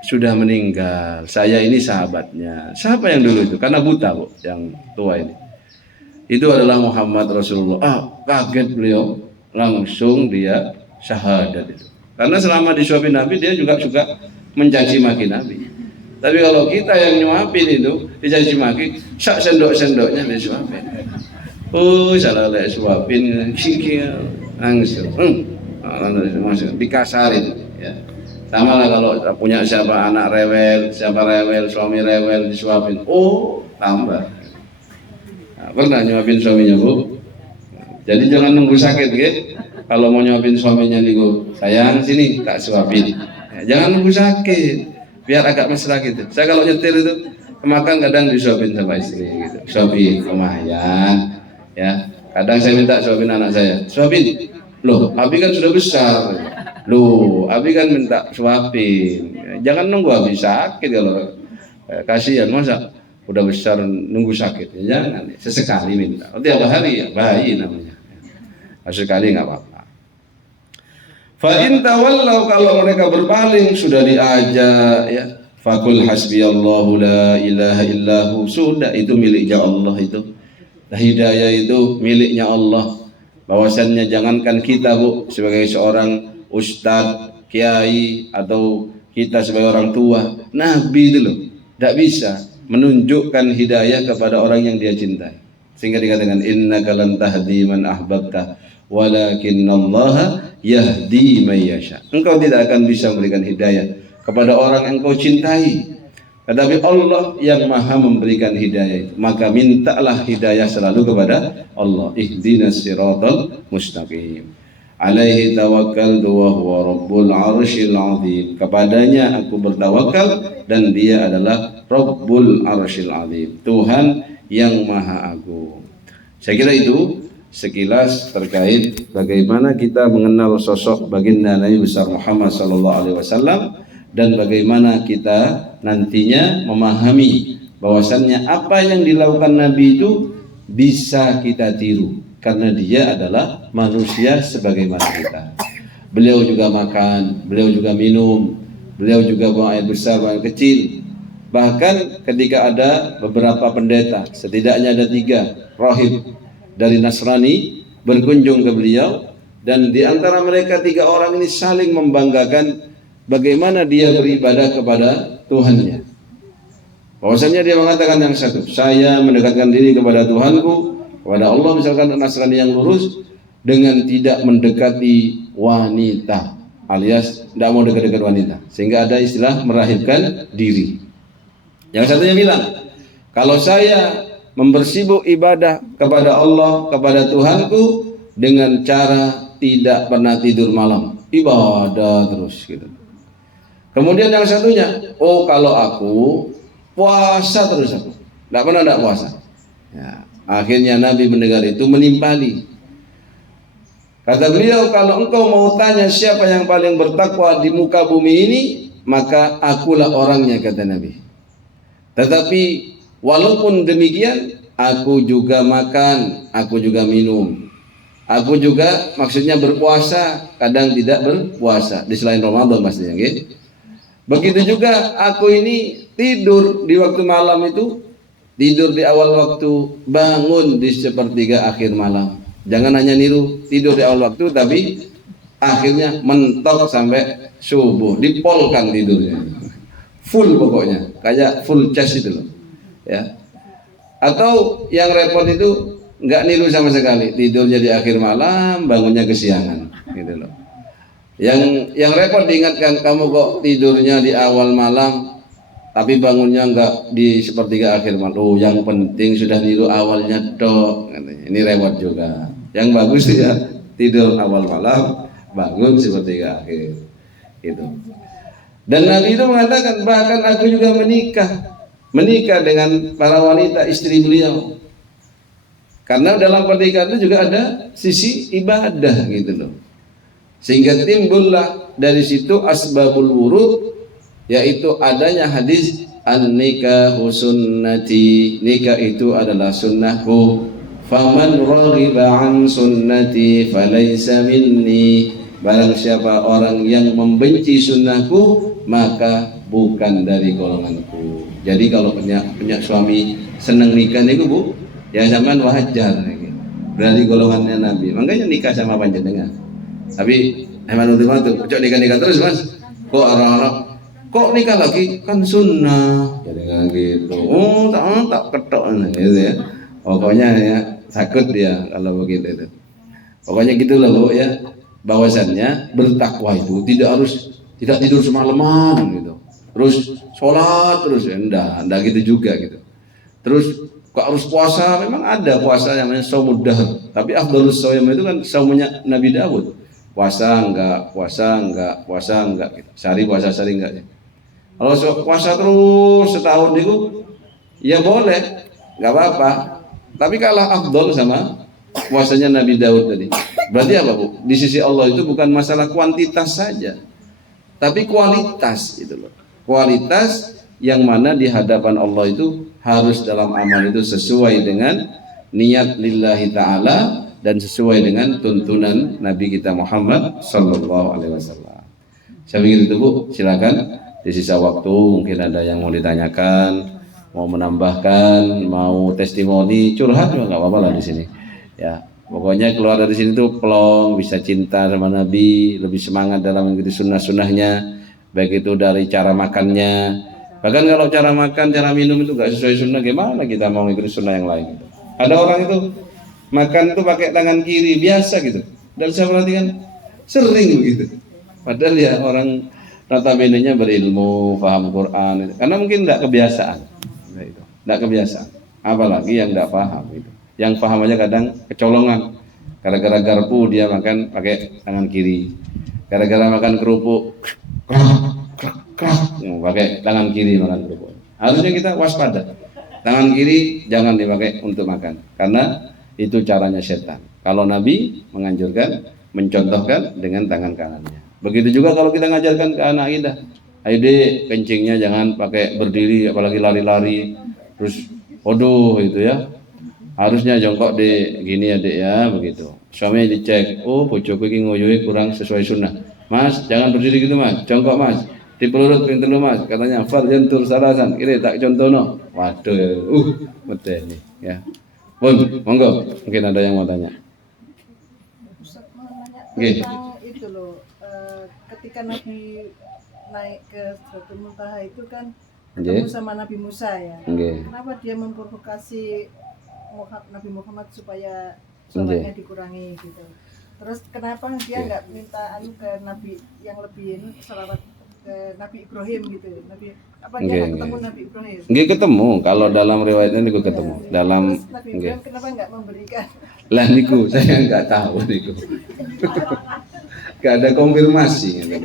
sudah meninggal, saya ini sahabatnya. Siapa yang dulu itu? Karena buta, Bu, yang tua ini. Itu adalah Muhammad Rasulullah. Kaget beliau, langsung dia syahadat itu. Karena selama disuapin Nabi, dia juga suka mencaci maki Nabi. Tapi kalau kita yang nyuapin itu dicaci maki, sak sendok-sendoknya disuapin. Oh, salah lek suapin kikir langsung. Dikasarin ya. Sama lah kalau punya siapa anak rewel, siapa rewel, suami rewel disuapin. Oh, tambah. Nah, pernah nyuapin suaminya, Bu? Jadi jangan nunggu sakit, gitu. Kalau mau nyuapin suaminya nih, Bu, sayang sini tak suapin. Ya, jangan nunggu sakit, biar agak mesra gitu. Saya kalau nyetir itu makan kadang disuapin sama istri, gitu. Suapin, lumayan, ya. Kadang saya minta suapin anak saya, suapin. Loh, Abi kan sudah besar. Loh, Abi kan minta suapin. Jangan nunggu Abi sakit kalau kasihan, masa udah besar nunggu sakit. Jangan, sesekali minta. Tiap hari ya, bayi namanya. Sekali nggak apa-apa. Fa in tawallau, kalau mereka berpaling sudah diajak ya. Fakul hasbiyallahu la ilaha illahu, sudah itu miliknya Allah itu. Hidayah itu miliknya Allah. Bahwasannya jangankan kita, Bu, sebagai seorang ustadz, kiai, atau kita sebagai orang tua, Nabi itu loh tidak bisa menunjukkan hidayah kepada orang yang dia cintai. Sehingga dikatakan innaka lan tahdi man ahbabta walakinallaha yahdi man yasha. Engkau tidak akan bisa memberikan hidayah kepada orang yang engkau cintai, tetapi Allah yang maha memberikan hidayah itu. Maka mintalah hidayah selalu kepada Allah. Ihdinas siratal mustaqim. Alaihi tawakkaltu wa huwa rabbul arsyil azim. Kepadanya aku bertawakal dan dia adalah Rabbul arsyil azim, Tuhan yang maha agung. Saya kira itu sekilas terkait bagaimana kita mengenal sosok baginda Nabi besar Muhammad sallallahu alaihi wasallam dan bagaimana kita nantinya memahami bahwasannya apa yang dilakukan Nabi itu bisa kita tiru karena dia adalah manusia sebagaimana kita. Beliau juga makan, beliau juga minum, beliau juga buang air besar, buang air kecil. Bahkan ketika ada beberapa pendeta, setidaknya ada 3 rahib dari Nasrani berkunjung ke beliau, dan di antara mereka 3 orang ini saling membanggakan bagaimana dia beribadah kepada Tuhannya. Bahwasanya dia mengatakan yang satu, saya mendekatkan diri kepada Tuhanku, kepada Allah, misalkan Nasrani yang lurus, dengan tidak mendekati wanita, alias tidak mau dekat-dekat wanita, sehingga ada istilah merahibkan diri. Yang satunya bilang, kalau saya mempersibuk ibadah kepada Allah, kepada Tuhanku dengan cara tidak pernah tidur malam, ibadah terus gitu. Kemudian yang satunya, oh kalau aku puasa terus aku, tidak pernah tidak puasa. Ya, akhirnya Nabi mendengar itu menimpali. Kata beliau, kalau engkau mau tanya siapa yang paling bertakwa di muka bumi ini, maka akulah orangnya, kata Nabi. Tetapi walaupun demikian, aku juga makan, aku juga minum, aku juga maksudnya berpuasa, kadang tidak berpuasa di selain Ramadan maksudnya, gitu. Begitu juga aku ini tidur di waktu malam itu, tidur di awal waktu, bangun di sepertiga akhir malam. Jangan hanya niru tidur di awal waktu, tapi akhirnya mentok sampai subuh, dipolkan tidurnya, full pokoknya, kayak full charge itu loh, ya. Atau yang repot itu nggak niru sama sekali, tidurnya di akhir malam, bangunnya kesiangan, gitu loh. Yang repot diingatkan, kamu kok tidurnya di awal malam tapi bangunnya enggak di sepertiga akhir malam. Oh, yang penting sudah niru awalnya dok. Ini repot juga. Yang bagus ya tidur awal malam, bangun sepertiga akhir. Gitu. Dan Nabi itu mengatakan, bahkan aku juga menikah dengan para wanita istri beliau. Karena dalam pernikahan itu juga ada sisi ibadah gitu loh. Sehingga timbullah dari situ asbabul wurud, yaitu adanya hadis an-nikahu sunnati, nikah itu adalah sunnahku. Faman raghiba an sunnati falaysa minni, barang siapa orang yang membenci sunnahku maka bukan dari golonganku. Jadi kalau punya suami senang nikah niku Bu, ya sampean wajar gitu. Dari golongannya Nabi. Makanya nikah sama panjenengan. Tapi emang ultimatum, cocok nikah terus mas. Kok orang-orang kok nikah lagi, kan sunnah. Jadi kan gitu. Oh tak ketok gitu ya. Pokoknya ya takut dia kalau begitu itu. Pokoknya gitulah Bu ya. Bahwasannya bertakwa itu tidak tidur semalaman gitu. Terus sholat terus ya, enggak gitu juga gitu. Terus kok harus puasa, memang ada puasa yang namanya shaumud dahr. Tapi afdhalus shaum itu kan saumnya Nabi Daud. Puasa enggak gitu. Sehari puasa, sehari enggak. Kalau puasa terus setahun itu ya boleh, enggak apa-apa. Tapi kalah afdal sama puasanya Nabi Daud tadi. Berarti apa Bu? Di sisi Allah itu bukan masalah kuantitas saja, tapi kualitas itu loh. Kualitas yang mana di hadapan Allah itu harus dalam amal itu sesuai dengan niat lillahi ta'ala dan sesuai dengan tuntunan Nabi kita Muhammad sallallahu alaihi wasallam. Saya pikir itu Bu, silakan di sisa waktu mungkin ada yang mau ditanyakan, mau menambahkan, mau testimoni, curhat juga nggak apa-apa lah di sini. Ya, pokoknya keluar dari sini tuh plong, bisa cinta sama Nabi, lebih semangat dalam mengikuti sunnah-sunnahnya, baik itu dari cara makannya. Bahkan kalau cara makan, cara minum itu nggak sesuai sunnah, gimana kita mau mengikuti sunnah yang lain? Gitu. Ada orang itu makan tuh pakai tangan kiri biasa gitu, dan saya perhatikan sering begitu. Padahal ya orang notabene-nya berilmu, paham Quran, karena mungkin tidak kebiasaan, tidak kebiasaan. Apalagi yang tidak paham gitu. Yang paham aja kadang kecolongan. Gara-gara garpu dia makan pakai tangan kiri. Gara-gara makan kerupuk, pakai tangan kiri makan kerupuk. Harusnya kita waspada. Tangan kiri jangan dipakai untuk makan, karena itu caranya setan. Kalau Nabi menganjurkan, mencontohkan dengan tangan kanannya. Begitu juga kalau kita ngajarkan ke anak kita, ayo dek, kencingnya jangan pakai berdiri, apalagi lari-lari, terus waduh itu ya, harusnya jongkok dek, gini ya dek ya, begitu. Suaminya dicek, oh bojoku iki ngoyoe kurang sesuai sunnah. Mas, jangan berdiri gitu mas, jongkok mas, dipelurut pintu lu mas, katanya farjantur sarasan, ini tak contohno. Waduh, betul ini ya. Bun, monggo, mungkin ada yang mau tanya. Ustaz mau nanya Oke. tentang itu loh, ketika Nabi naik ke Sidratul Muntaha itu kan ketemu sama Nabi Musa ya. Kenapa dia memprovokasi Nabi Muhammad supaya sholatnya dikurangi gitu? Terus kenapa dia nggak minta ke Nabi yang lebih ini, sholawat Nabi Ibrahim gitu. Nabi apa Nggih, dia nggih. ketemu Nabi Ibrahim. Nggih ketemu, kalau dalam riwayatnya niku ketemu. Dalam Terus Nabi nggih. Ibrahim kenapa nggak memberikan? Lah niku saya nggak tahu niku. Gak ada konfirmasi gitu.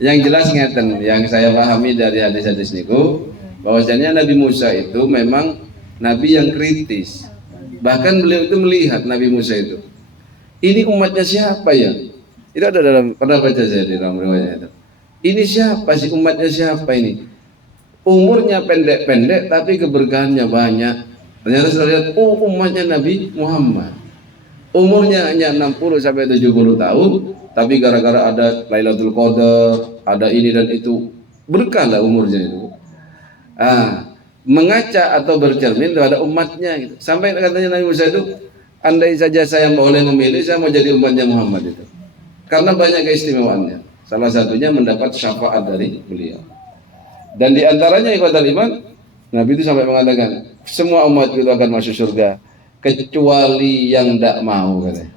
Yang jelas ngeten, yang saya pahami dari hadis-hadis niku bahwasanya Nabi Musa itu memang nabi yang kritis. Bahkan beliau itu melihat Nabi Musa itu. Ini umatnya siapa ya? Itu ada dalam, pernah baca saya di dalam riwayat itu. Ini siapa sih, umatnya siapa ini? Umurnya pendek-pendek tapi keberkahannya banyak. Ternyata saya lihat, oh umatnya Nabi Muhammad. Umurnya hanya 60 sampai 70 tahun, tapi gara-gara ada Lailatul Qadar, ada ini dan itu, berkah lah umurnya itu. Mengaca atau bercermin kepada umatnya gitu. Sampai katanya Nabi Musa itu, andai saja saya boleh memilih, saya mau jadi umatnya Muhammad itu. Karena banyak keistimewaannya. Salah satunya mendapat syafaat dari beliau. Dan di antaranya ikhwatal iman, Nabi itu sampai mengatakan, semua umat itu akan masuk surga kecuali yang tidak mau katanya.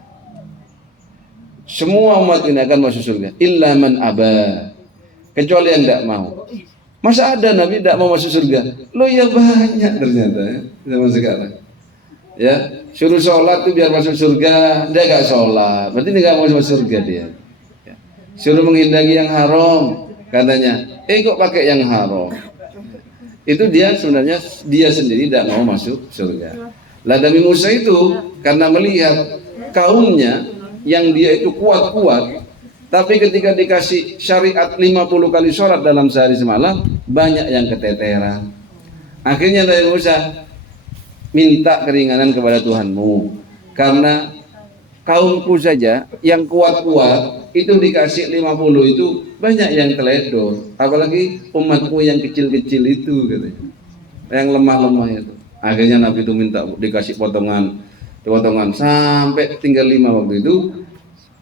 Semua umat ini akan masuk surga illa man aba, kecuali yang tidak mau. Masa ada Nabi tidak mau masuk surga? Loh ya banyak ternyata ya, zaman sekarang. Ya, suruh sholat itu biar masuk surga, dia gak sholat, berarti dia gak mau masuk surga dia. Ya. Suruh menghindari yang haram, katanya, kok pakai yang haram? Itu dia sebenarnya dia sendiri tidak mau masuk surga. Lah Nabi Musa itu karena melihat kaumnya yang dia itu kuat-kuat, tapi ketika dikasih syariat 50 kali sholat dalam sehari semalam, banyak yang keteteran. Akhirnya Nabi Musa minta keringanan kepada Tuhanmu, karena kaumku saja yang kuat-kuat itu dikasih 50 itu banyak yang teledor, apalagi umatku yang kecil-kecil itu katanya, yang lemah-lemah itu. Akhirnya Nabi itu minta dikasih potongan sampai tinggal 5 waktu itu.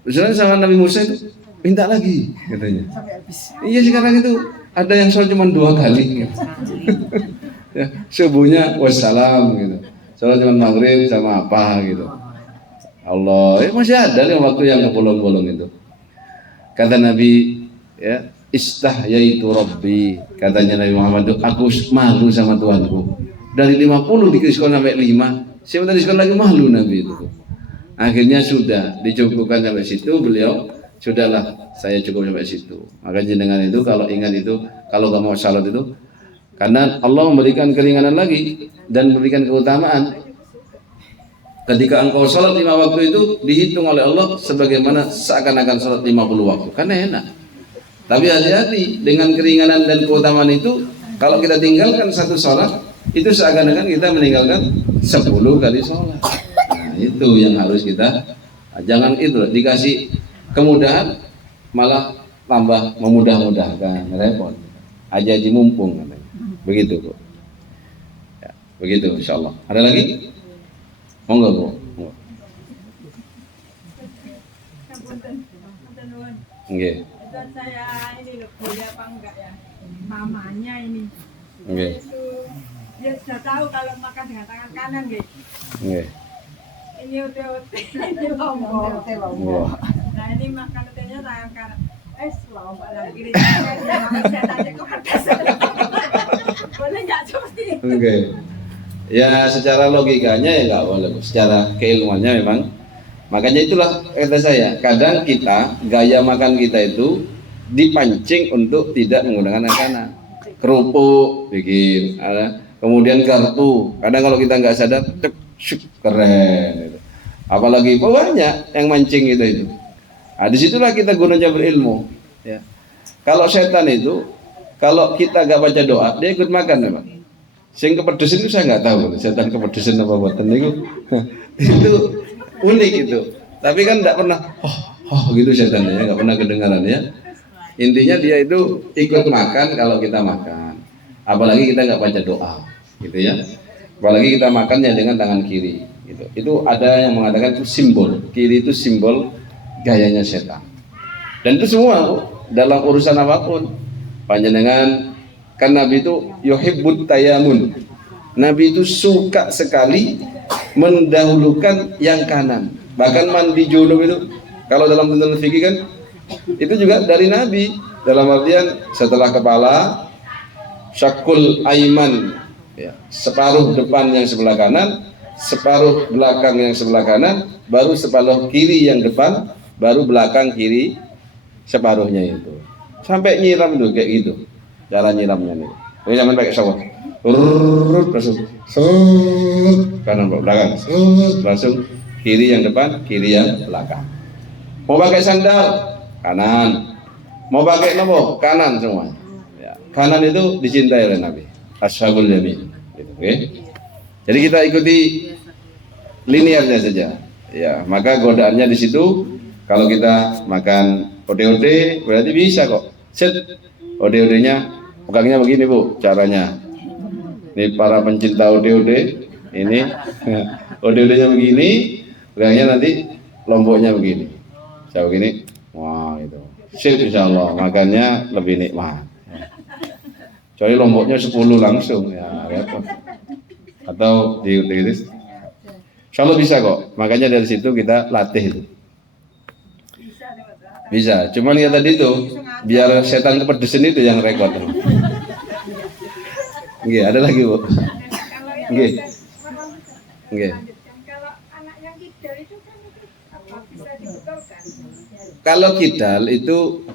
Sebenarnya sama Nabi Musa itu minta lagi katanya. Sampai habis. Iya sekarang itu ada yang sholat cuma 2 kali gitu. Ya, subuhnya wassalam gitu. Sholat cuma maghrib sama apa gitu. Allah, masih ada nih waktu yang kebolong-bolong itu. Kata Nabi, ya, istahyaitu Rabbi, katanya Nabi Muhammad itu, aku malu sama Tuhanku. Dari 50 diskon sampai 5, saya minta diskon lagi, malu Nabi itu. Akhirnya sudah dicukupkan sampai situ, beliau sudahlah saya cukup sampai situ. Maka jenengan itu kalau ingat itu, kalau kamu mau salat itu, karena Allah memberikan keringanan lagi dan memberikan keutamaan. Ketika engkau salat 5 waktu itu dihitung oleh Allah sebagaimana seakan-akan salat 50 waktu, karena enak. Tapi hati-hati dengan keringanan dan keutamaan itu, kalau kita tinggalkan satu salat itu seakan-akan kita meninggalkan 10 kali sholat. Nah, itu yang harus kita, jangan itu dikasih kemudahan malah tambah memudah-mudahkan, repot. Aja mumpung katanya. Begitu kok. Ya, begitu insyaallah. Ada lagi? Monggo, Bu. Nggih. Saya ini loh, boleh apa enggak ya? Mamanya ini. Nggih. Itu dia sudah tahu kalau makan dengan tangan kanan, nggih. Nggih. Ini ote-ote, ini lombok. Nggih. Nah ini makan otenya tangan kanan. Lombok lagi. Saya tanya ke pedas. Boleh nggak seperti itu? Oke. Ya secara logikanya ya nggak boleh, secara keilmuannya memang. Makanya itulah kata saya, kadang kita gaya makan kita itu dipancing untuk tidak menggunakan tangan kanan. Kerupuk bikin, kemudian garpu. Kadang kalau kita nggak sadar, cek, syuk, keren. Gitu. Apalagi banyak yang mancing itu. Nah, disitulah kita gunanya berilmu. Ya. Kalau setan itu, kalau kita nggak baca doa, dia ikut makan memang. Sing kepedesan itu saya nggak tahu, setan kepedesan apa buatan itu unik itu. Tapi kan nggak pernah, gitu setannya, nggak pernah kedengaran ya. Intinya dia itu ikut makan kalau kita makan. Apalagi kita nggak baca doa, gitu ya. Apalagi kita makannya dengan tangan kiri. Gitu. Itu ada yang mengatakan itu simbol. Kiri itu simbol gayanya setan. Dan itu semua dalam urusan apapun. Panjenengan kan Nabi itu yuhibbut tayamun. Nabi itu suka sekali mendahulukan yang kanan. Bahkan mandi junub itu, kalau dalam tuntunan fikih kan, itu juga dari Nabi. dalam artian setelah kepala syakul aiman, ya, separuh depan yang sebelah kanan, separuh belakang yang sebelah kanan, baru separuh kiri yang depan, baru belakang kiri separuhnya itu. Sampai nyiram tuh kayak gitu. Cara nyiramnya nih. Ini zaman pakai shower. Langsung kanan belakang. Langsung kiri yang depan, kiri yang belakang. Mau pakai sandal kanan. Mau pakai nopo kanan semua. Ya. Kanan itu dicintai oleh Nabi. Ashabul yamin. Gitu, okay? Jadi kita ikuti linearnya saja. Ya, maka godaannya di situ. Kalau kita makan OD-OD berarti bisa kok. Set OD-OD-nya pegangnya begini Bu, caranya. Ini para pencinta OD-OD, ini OD-OD-nya begini, pegangnya nanti lomboknya begini. Saya begini, wah itu. Set insyaallah makannya lebih nikmat. Kecuali lomboknya 10 langsung ya, repot. Atau diiris. Insyaallah bisa kok. Makanya dari situ kita latih itu. Bisa, cuman ya tadi itu biar setan kepedesan itu yang rekod. Nggih, ada lagi Bu. Nggih. Nggih. Kalau anak yang kidal itu kan apa bisa dibetulkan? Kalau kidal itu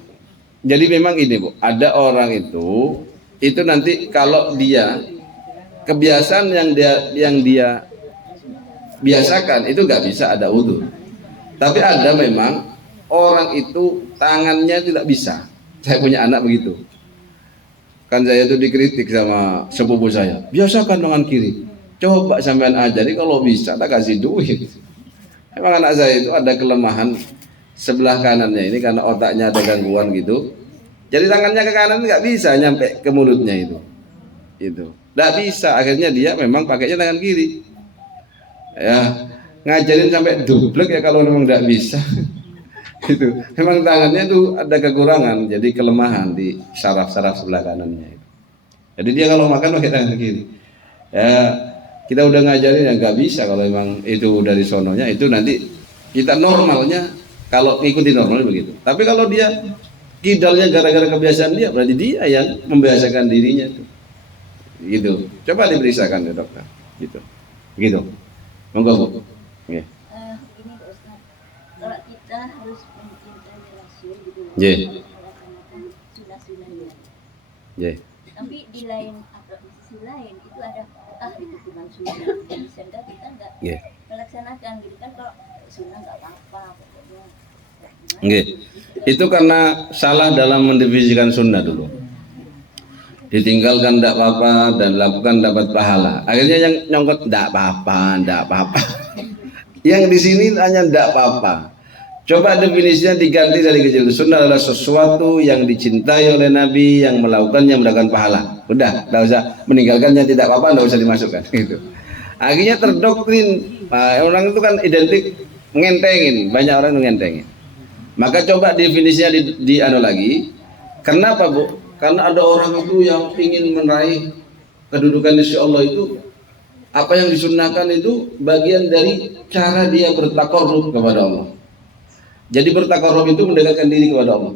jadi memang ini Bu, ada orang itu nanti kalau dia kebiasaan yang dia biasakan itu nggak bisa ada wudu. Tapi ada memang orang itu tangannya tidak bisa. Saya punya anak begitu. Kan saya itu dikritik sama sepupu saya. Biasakan tangan kiri. Coba sampean ajari kalau bisa tak kasih duit. Emang anak saya itu ada kelemahan sebelah kanannya ini karena otaknya ada gangguan gitu. Jadi tangannya ke kanan nggak bisa nyampe ke mulutnya itu. Itu. Nggak bisa. Akhirnya dia memang pakainya tangan kiri. Ya, ngajarin sampai dublek ya kalau memang nggak bisa. Itu memang tangannya tuh ada kekurangan, jadi kelemahan di saraf-saraf sebelah kanannya itu. Jadi dia kalau makan pakai tangan kiri. Ya kita udah ngajarin yang nggak bisa kalau memang itu dari sononya itu nanti kita normalnya kalau ngikuti normal begitu. Tapi kalau dia kidalnya gara-gara kebiasaan dia berarti dia yang membiasakan dirinya itu. Gitu. Coba diperiksakan ke dokter. Gitu. Gitu. Monggo Bu. Nggih. Ini Pak Ustaz, kalau kita harus mencintai Rasul gitu, melaksanakan sunnah-sunnahnya. Tapi di sisi lain itu ada itu bukan sunnah, sehingga kita nggak melaksanakan gitu kan. Kalau sunnah nggak apa-apa pokoknya. Nggih. Itu karena salah dalam mendefinisikan sunnah dulu. Ditinggalkan tidak apa-apa dan lakukan dapat pahala. Akhirnya yang nyongkot tidak apa-apa. Yang di sini hanya tidak apa-apa. Coba definisinya diganti dari kecil. Sunnah adalah sesuatu yang dicintai oleh Nabi, yang melakukannya mendapatkan pahala. Udah, tidak usah meninggalkannya tidak apa-apa, tidak usah dimasukkan. Gitu. Akhirnya terdoktrin. Orang itu kan identik ngentengin, banyak orang ngentengin. Maka coba definisinya di lagi. Kenapa Bu? Karena ada orang itu yang ingin meraih kedudukan di sisi Allah itu, apa yang disunnahkan itu bagian dari cara dia bertakarrub kepada Allah. Jadi bertakarrub itu mendekatkan diri kepada Allah.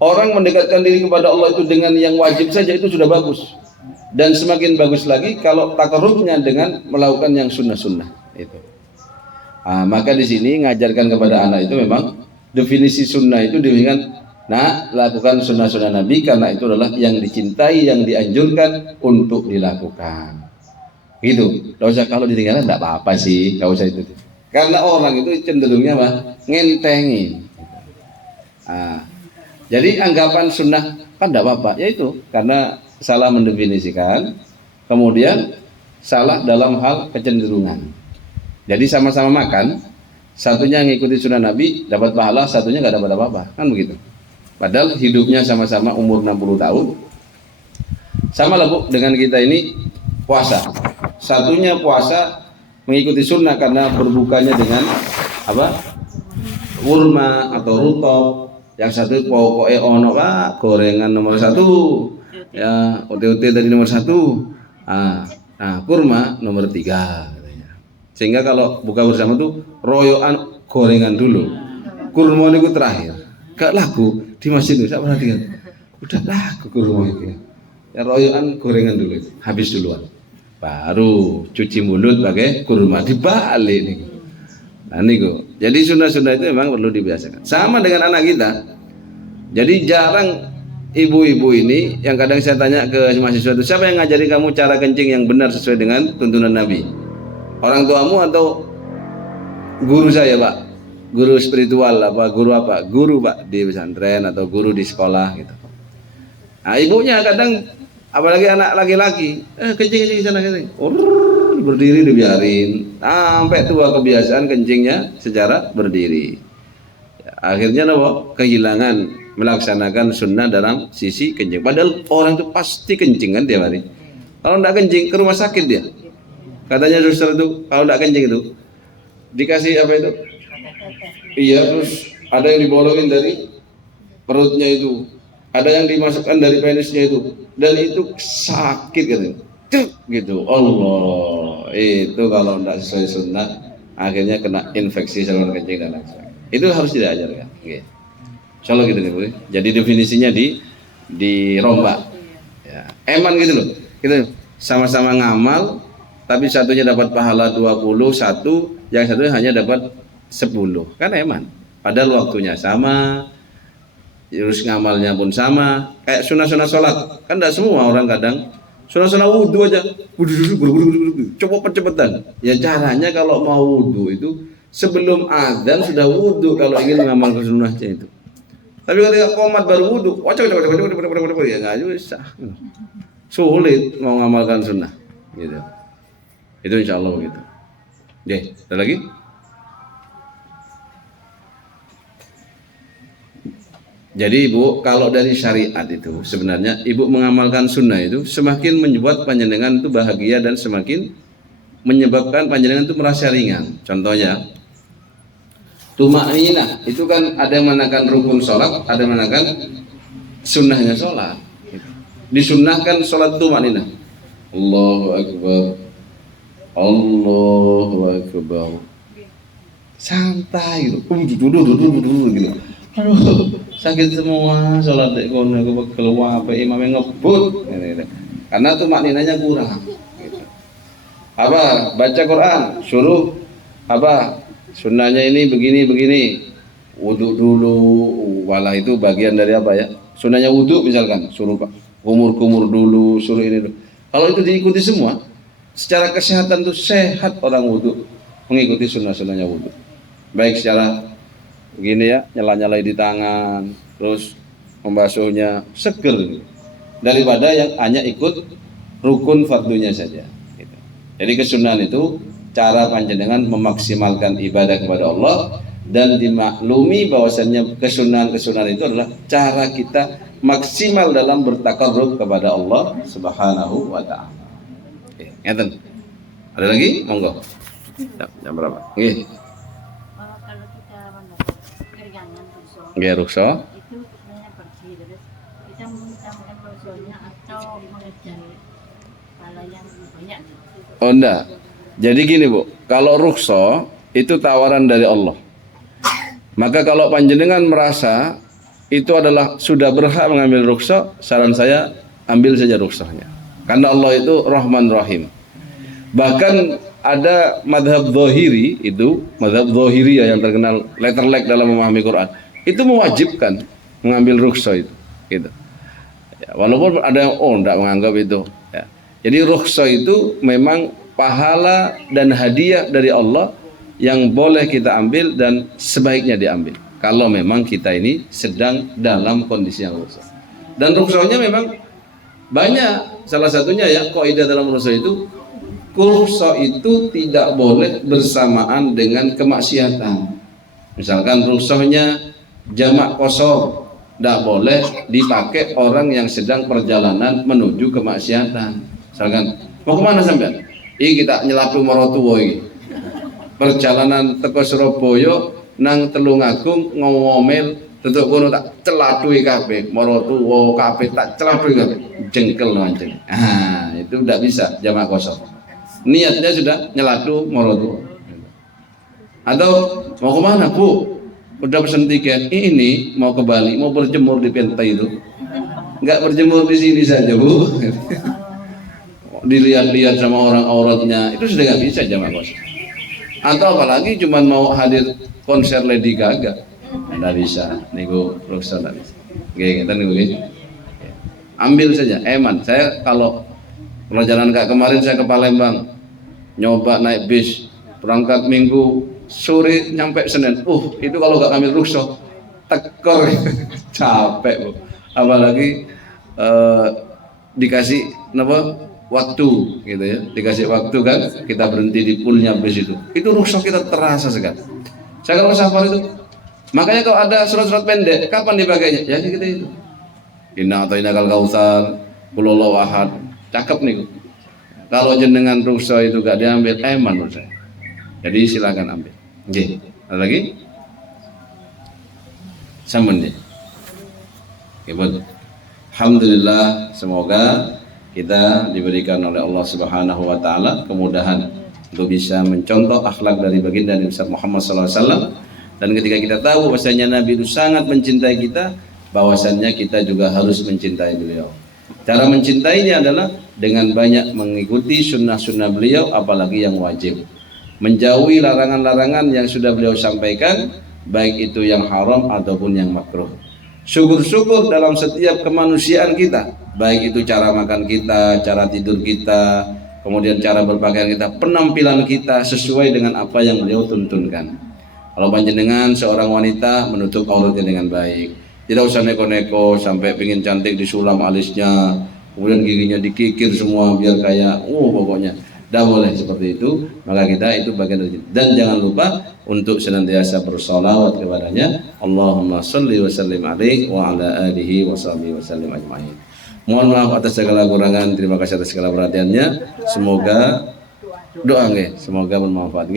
Orang mendekatkan diri kepada Allah itu dengan yang wajib saja itu sudah bagus. Dan semakin bagus lagi kalau takarrubnya dengan melakukan yang sunnah-sunnah itu. Maka di sini ngajarkan kepada anak itu memang definisi sunnah itu dengan lakukan sunnah-sunnah Nabi karena itu adalah yang dicintai, yang dianjurkan untuk dilakukan. Gitu. Tidak usah kalau ditinggalkan tidak apa-apa sih, tidak usah itu. Karena orang itu cenderungnya ngentengin. Jadi anggapan sunnah kan tidak apa-apa, yaitu karena salah mendefinisikan, kemudian salah dalam hal kecenderungan. Jadi sama-sama makan, satunya ngikuti sunnah Nabi dapat pahala, satunya nggak dapat apa-apa, kan begitu. Padahal hidupnya sama-sama umur 60 tahun. Sama lah Bu dengan kita ini puasa. Satunya puasa mengikuti sunnah karena berbukanya dengan apa? Kurma atau rutop. Yang satu pokoknya ono Pak, gorengan nomor 1. Ya, OT-OT dari nomor 1. Kurma nomor 3 katanya. Sehingga kalau buka bersama tuh royoan gorengan dulu. Kurma itu terakhir. Gak laku di masjid itu, saya perhatikan. udahlah ke rumah itu. Ya royoan gorengan dulu, habis duluan. Baru cuci mulut pakai kurma, dibalik nih. Nah niku. Jadi sunnah-sunnah itu memang perlu dibiasakan. Sama dengan anak kita. Jadi jarang ibu-ibu ini yang kadang saya tanya ke mahasiswa itu, siapa yang ngajarin kamu cara kencing yang benar sesuai dengan tuntunan Nabi? Orang tuamu atau guru saya, Pak? Guru spiritual apa? Guru apa? Guru, Pak, di pesantren atau guru di sekolah gitu. Nah, ibunya kadang apalagi anak laki-laki, kencing sana kencing. Berdiri dibiarin sampai tua kebiasaan kencingnya secara berdiri. Ya, akhirnya nopo kehilangan melaksanakan sunnah dalam sisi kencing. Padahal orang itu pasti kencing kan tiap hari. Kalau tidak kencing ke rumah sakit dia. Katanya suster itu kalau tidak kencing itu dikasih apa itu? Iya, terus ada yang dibolongin dari perutnya itu, ada yang dimasukkan dari penisnya itu, dan itu sakit katanya. Gitu. Allah, itu kalau tidak sesuai sunnah akhirnya kena infeksi saluran kencing dan lain sebagainya. Itu harus diajarkan. Gitu. Insyaallah gitu nih, Bu. Jadi definisinya dirombak. Ya, eman gitu loh. Kita sama-sama ngamal, tapi satunya dapat pahala 21, yang satunya hanya dapat 10. Kan eman. Padahal waktunya sama, terus ngamalnya pun sama. Kayak sunah-sunah sholat. Kan tidak semua orang kadang sunah-sunah wudhu aja, cepet-cepetan. Ya caranya kalau mau wudhu itu sebelum azan sudah wudhu kalau ingin mengamalkan sunnahnya itu. Tapi ketika qomat baru wudhu, ya nggak bisa. Sulit mau mengamalkan sunnah. Gitu. Itu insya Allah begitu. Oke, ada lagi? Jadi Ibu, kalau dari syariat itu sebenarnya Ibu mengamalkan sunnah itu semakin membuat panjenengan itu bahagia dan semakin menyebabkan panjenengan itu merasa ringan. Contohnya, tumakninah itu kan ada yang menekan rukun sholat, ada yang menekan sunnahnya sholat. Disunnahkan sholat tumakninah. Allahu Akbar, Allahu Akbar. Santai gitu, gitu. Aduh, sakit semua sholat dek kono aku keluar apa imamnya ngebut gitu. Karena tuh makninanya kurang gitu. Apa baca Quran suruh apa sunnahnya ini begini wudhu dulu, walah itu bagian dari apa ya, sunnahnya wudhu misalkan suruh kumur dulu, suruh ini dulu. Kalau itu diikuti semua secara kesehatan tuh sehat orang wudhu mengikuti sunnahnya wudhu, baik secara begini ya, nyala-nyalai di tangan, terus membasuhnya seger daripada yang hanya ikut rukun fardunya saja. Gitu. Jadi kesunahan itu cara panjenengan memaksimalkan ibadah kepada Allah dan dimaklumi bahwasannya kesunahan itu adalah cara kita maksimal dalam bertakarrub kepada Allah Subhanahu wa taala. Oke, ngeten. Ada lagi? Monggo. Jam berapa? Nggih. Nggih, rukso. Itu sebenarnya pergi terus kita mengutamakan ruksonya atau mengejar pahala yang banyak. Oh enggak. Jadi gini Bu, kalau rukso itu tawaran dari Allah. Maka kalau panjenengan merasa itu adalah sudah berhak mengambil rukso, saran saya ambil saja ruksohnya. Karena Allah itu Rahman Rahim. Bahkan ada madhab zahiri itu, madhab zahiriyah yang terkenal letterlek dalam memahami Quran, itu mewajibkan mengambil rukso itu, gitu. Ya, walaupun ada yang tidak menganggap itu. Ya. Jadi rukso itu memang pahala dan hadiah dari Allah yang boleh kita ambil dan sebaiknya diambil. Kalau memang kita ini sedang dalam kondisi yang rukso. Dan ruksonya memang banyak. Salah satunya ya kaidah dalam rukso itu, rukso itu tidak boleh bersamaan dengan kemaksiatan. Misalkan ruksonya jamak qashar, tidak boleh dipakai orang yang sedang perjalanan menuju kemaksiatan. Misalkan mau kemana sampean? Kita nyelapu marotuwo ini. Perjalanan teko Surabaya nang Telungagung ngomel tetuk kono tak celatui kabeh, marotuwo kabeh tak celatui kabeh. Jengkel anjing. Ah, itu tidak bisa jamak qashar. Niatnya sudah nyelatu marotuwo. Atau mau kemana Bu? Udah pesen tiket, ini mau ke Bali, mau berjemur di pantai itu. nggak berjemur di sini saja Bu. Dilihat-lihat sama orang auratnya itu sudah nggak bisa jamaah kos. Atau apalagi cuma mau hadir konser Lady Gaga, nggak bisa. Niku rukshoh nggak bisa. Oke, kita nih. Ambil saja. Eman, saya kalau perjalanan kayak kemarin saya ke Palembang, nyoba naik bis, berangkat Minggu sore nyampe Senin. Itu kalau nggak ambil rukshoh, tekor, capek Bu. Apalagi dikasih waktu gitu ya, dikasih waktu kan, kita berhenti di poolnya bis itu rukshoh kita terasa sekali. Saya kalau safar itu, makanya kalau ada surat-surat pendek, kapan dipakainya? Ya kita itu. Inna atau inakal kautsar, qul huwallahu ahad, cakep nih. Kalau jenengan rukshoh itu gak diambil, menurut saya. Jadi silakan ambil. Oke, ada lagi? Sampun ya. Oke, alhamdulillah, semoga kita diberikan oleh Allah Subhanahu wa taala kemudahan untuk bisa mencontoh akhlak dari baginda Nabi Muhammad SAW. Dan ketika kita tahu bahwasanya Nabi itu sangat mencintai kita, bahwasannya kita juga harus mencintai beliau. Cara mencintainya adalah dengan banyak mengikuti sunnah-sunnah beliau, apalagi yang wajib. Menjauhi larangan-larangan yang sudah beliau sampaikan, baik itu yang haram ataupun yang makruh. Syukur-syukur dalam setiap kemanusiaan kita, baik itu cara makan kita, cara tidur kita, kemudian cara berpakaian kita, penampilan kita sesuai dengan apa yang beliau tuntunkan. Kalau panjenengan seorang wanita menutup auratnya dengan baik, tidak usah neko-neko sampai pingin cantik disulam alisnya, kemudian giginya dikikir semua biar kayak pokoknya tidak boleh seperti itu. Maka kita itu bagian dari itu. Dan jangan lupa untuk senantiasa bersolawat kepadanya. Allahumma sholli wa sallim alaihi wa ala alihi wa sahbihi wa sallim ajma'in. Mohon maaf atas segala kurangan, terima kasih atas segala perhatiannya. Semoga doa semoga bermanfaat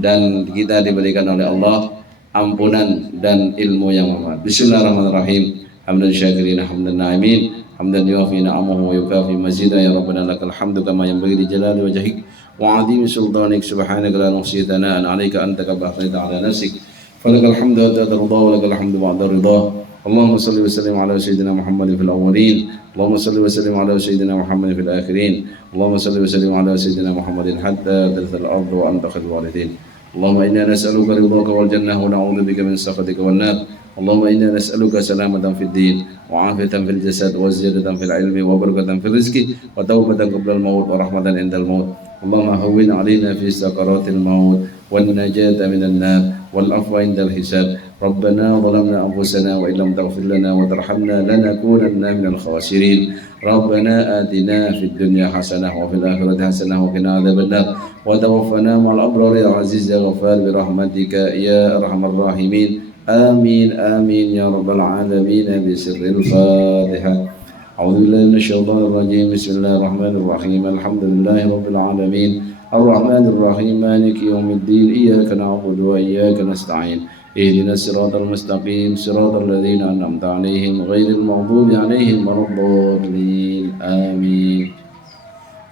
dan kita diberikan oleh Allah ampunan dan ilmu yang bermanfaat. Bismillahirrahmanirrahim. Hamdan syakirin, hamdan na'imin, hamdan yuafi na'amahu wa yukafi mazidah. Ya Rabbana lakal hamdu kama yanbaghi li jalali wajhik wa 'azimi sultanik. Subhanaka la nuhsi thana'an 'alaika anta kama athnayta 'ala nafsik. Falakal hamdu hatta tarda wa lakal hamdu ba'da ridha. Allahumma salli wa sallim ala sayyidina Muhammadin fil awwalin. Allahumma salli wa sallim ala sayyidina Muhammadin fil akhirin. Allahumma salli wa sallim ala sayyidina Muhammadin hatta tarthal ardu wa anta khairul warithin. Allahumma inna nas'aluka ridhaka wal jannah wa na'udzubika min sakhatika wan nar. Allahumma inna nas'aluka salamatan fid din wa 'afiyatan fil jasad wa ziyadatan fil ilmi wa barakatan fil rizqi wa tawbatan qabla al maut wa rahmatan indal maut. Allahumma hawwin 'alaina fi sakaratil maut wan najata minan nar wal afwa indal hisab. Rabbana zalamna anfusana wa illam taghfir lana wa tarhamna lanakunanna minal khasirin. Rabbana atina fid dunya hasanah wa fil akhirati hasanah wa qina adzabannar wa tawaffana ma'al abrari ya aziz ya ghaffar bi rahmatika ya arhamar rahimin. Amin amin ya rabbal alamin. Bisirril Fatihah. A'udzu billahi minasyaitonir rajim. Bismillahirrahmanirrahim. Alhamdulillahi rabbil alamin. Ar-Rahmanir Rahim. Maliki yaumiddin. Iyyaka na'budu wa iyyaka nasta'in. Ihdinas siratal mustaqim. Siratal ladzina an'amta 'alaihim ghairil maghdubi 'alaihim waladdallin. Amin.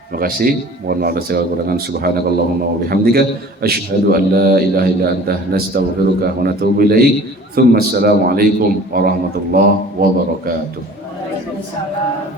Terima kasih. Mohon maaf atas segala kekurangan. Subhanakallahumma wa bihamdika asyhadu an la ilaha illa anta nastaghfiruka wa natubu ilaik. Tsumma assalamu alaikum warahmatullahi wabarakatuh. Waalaikumsalam.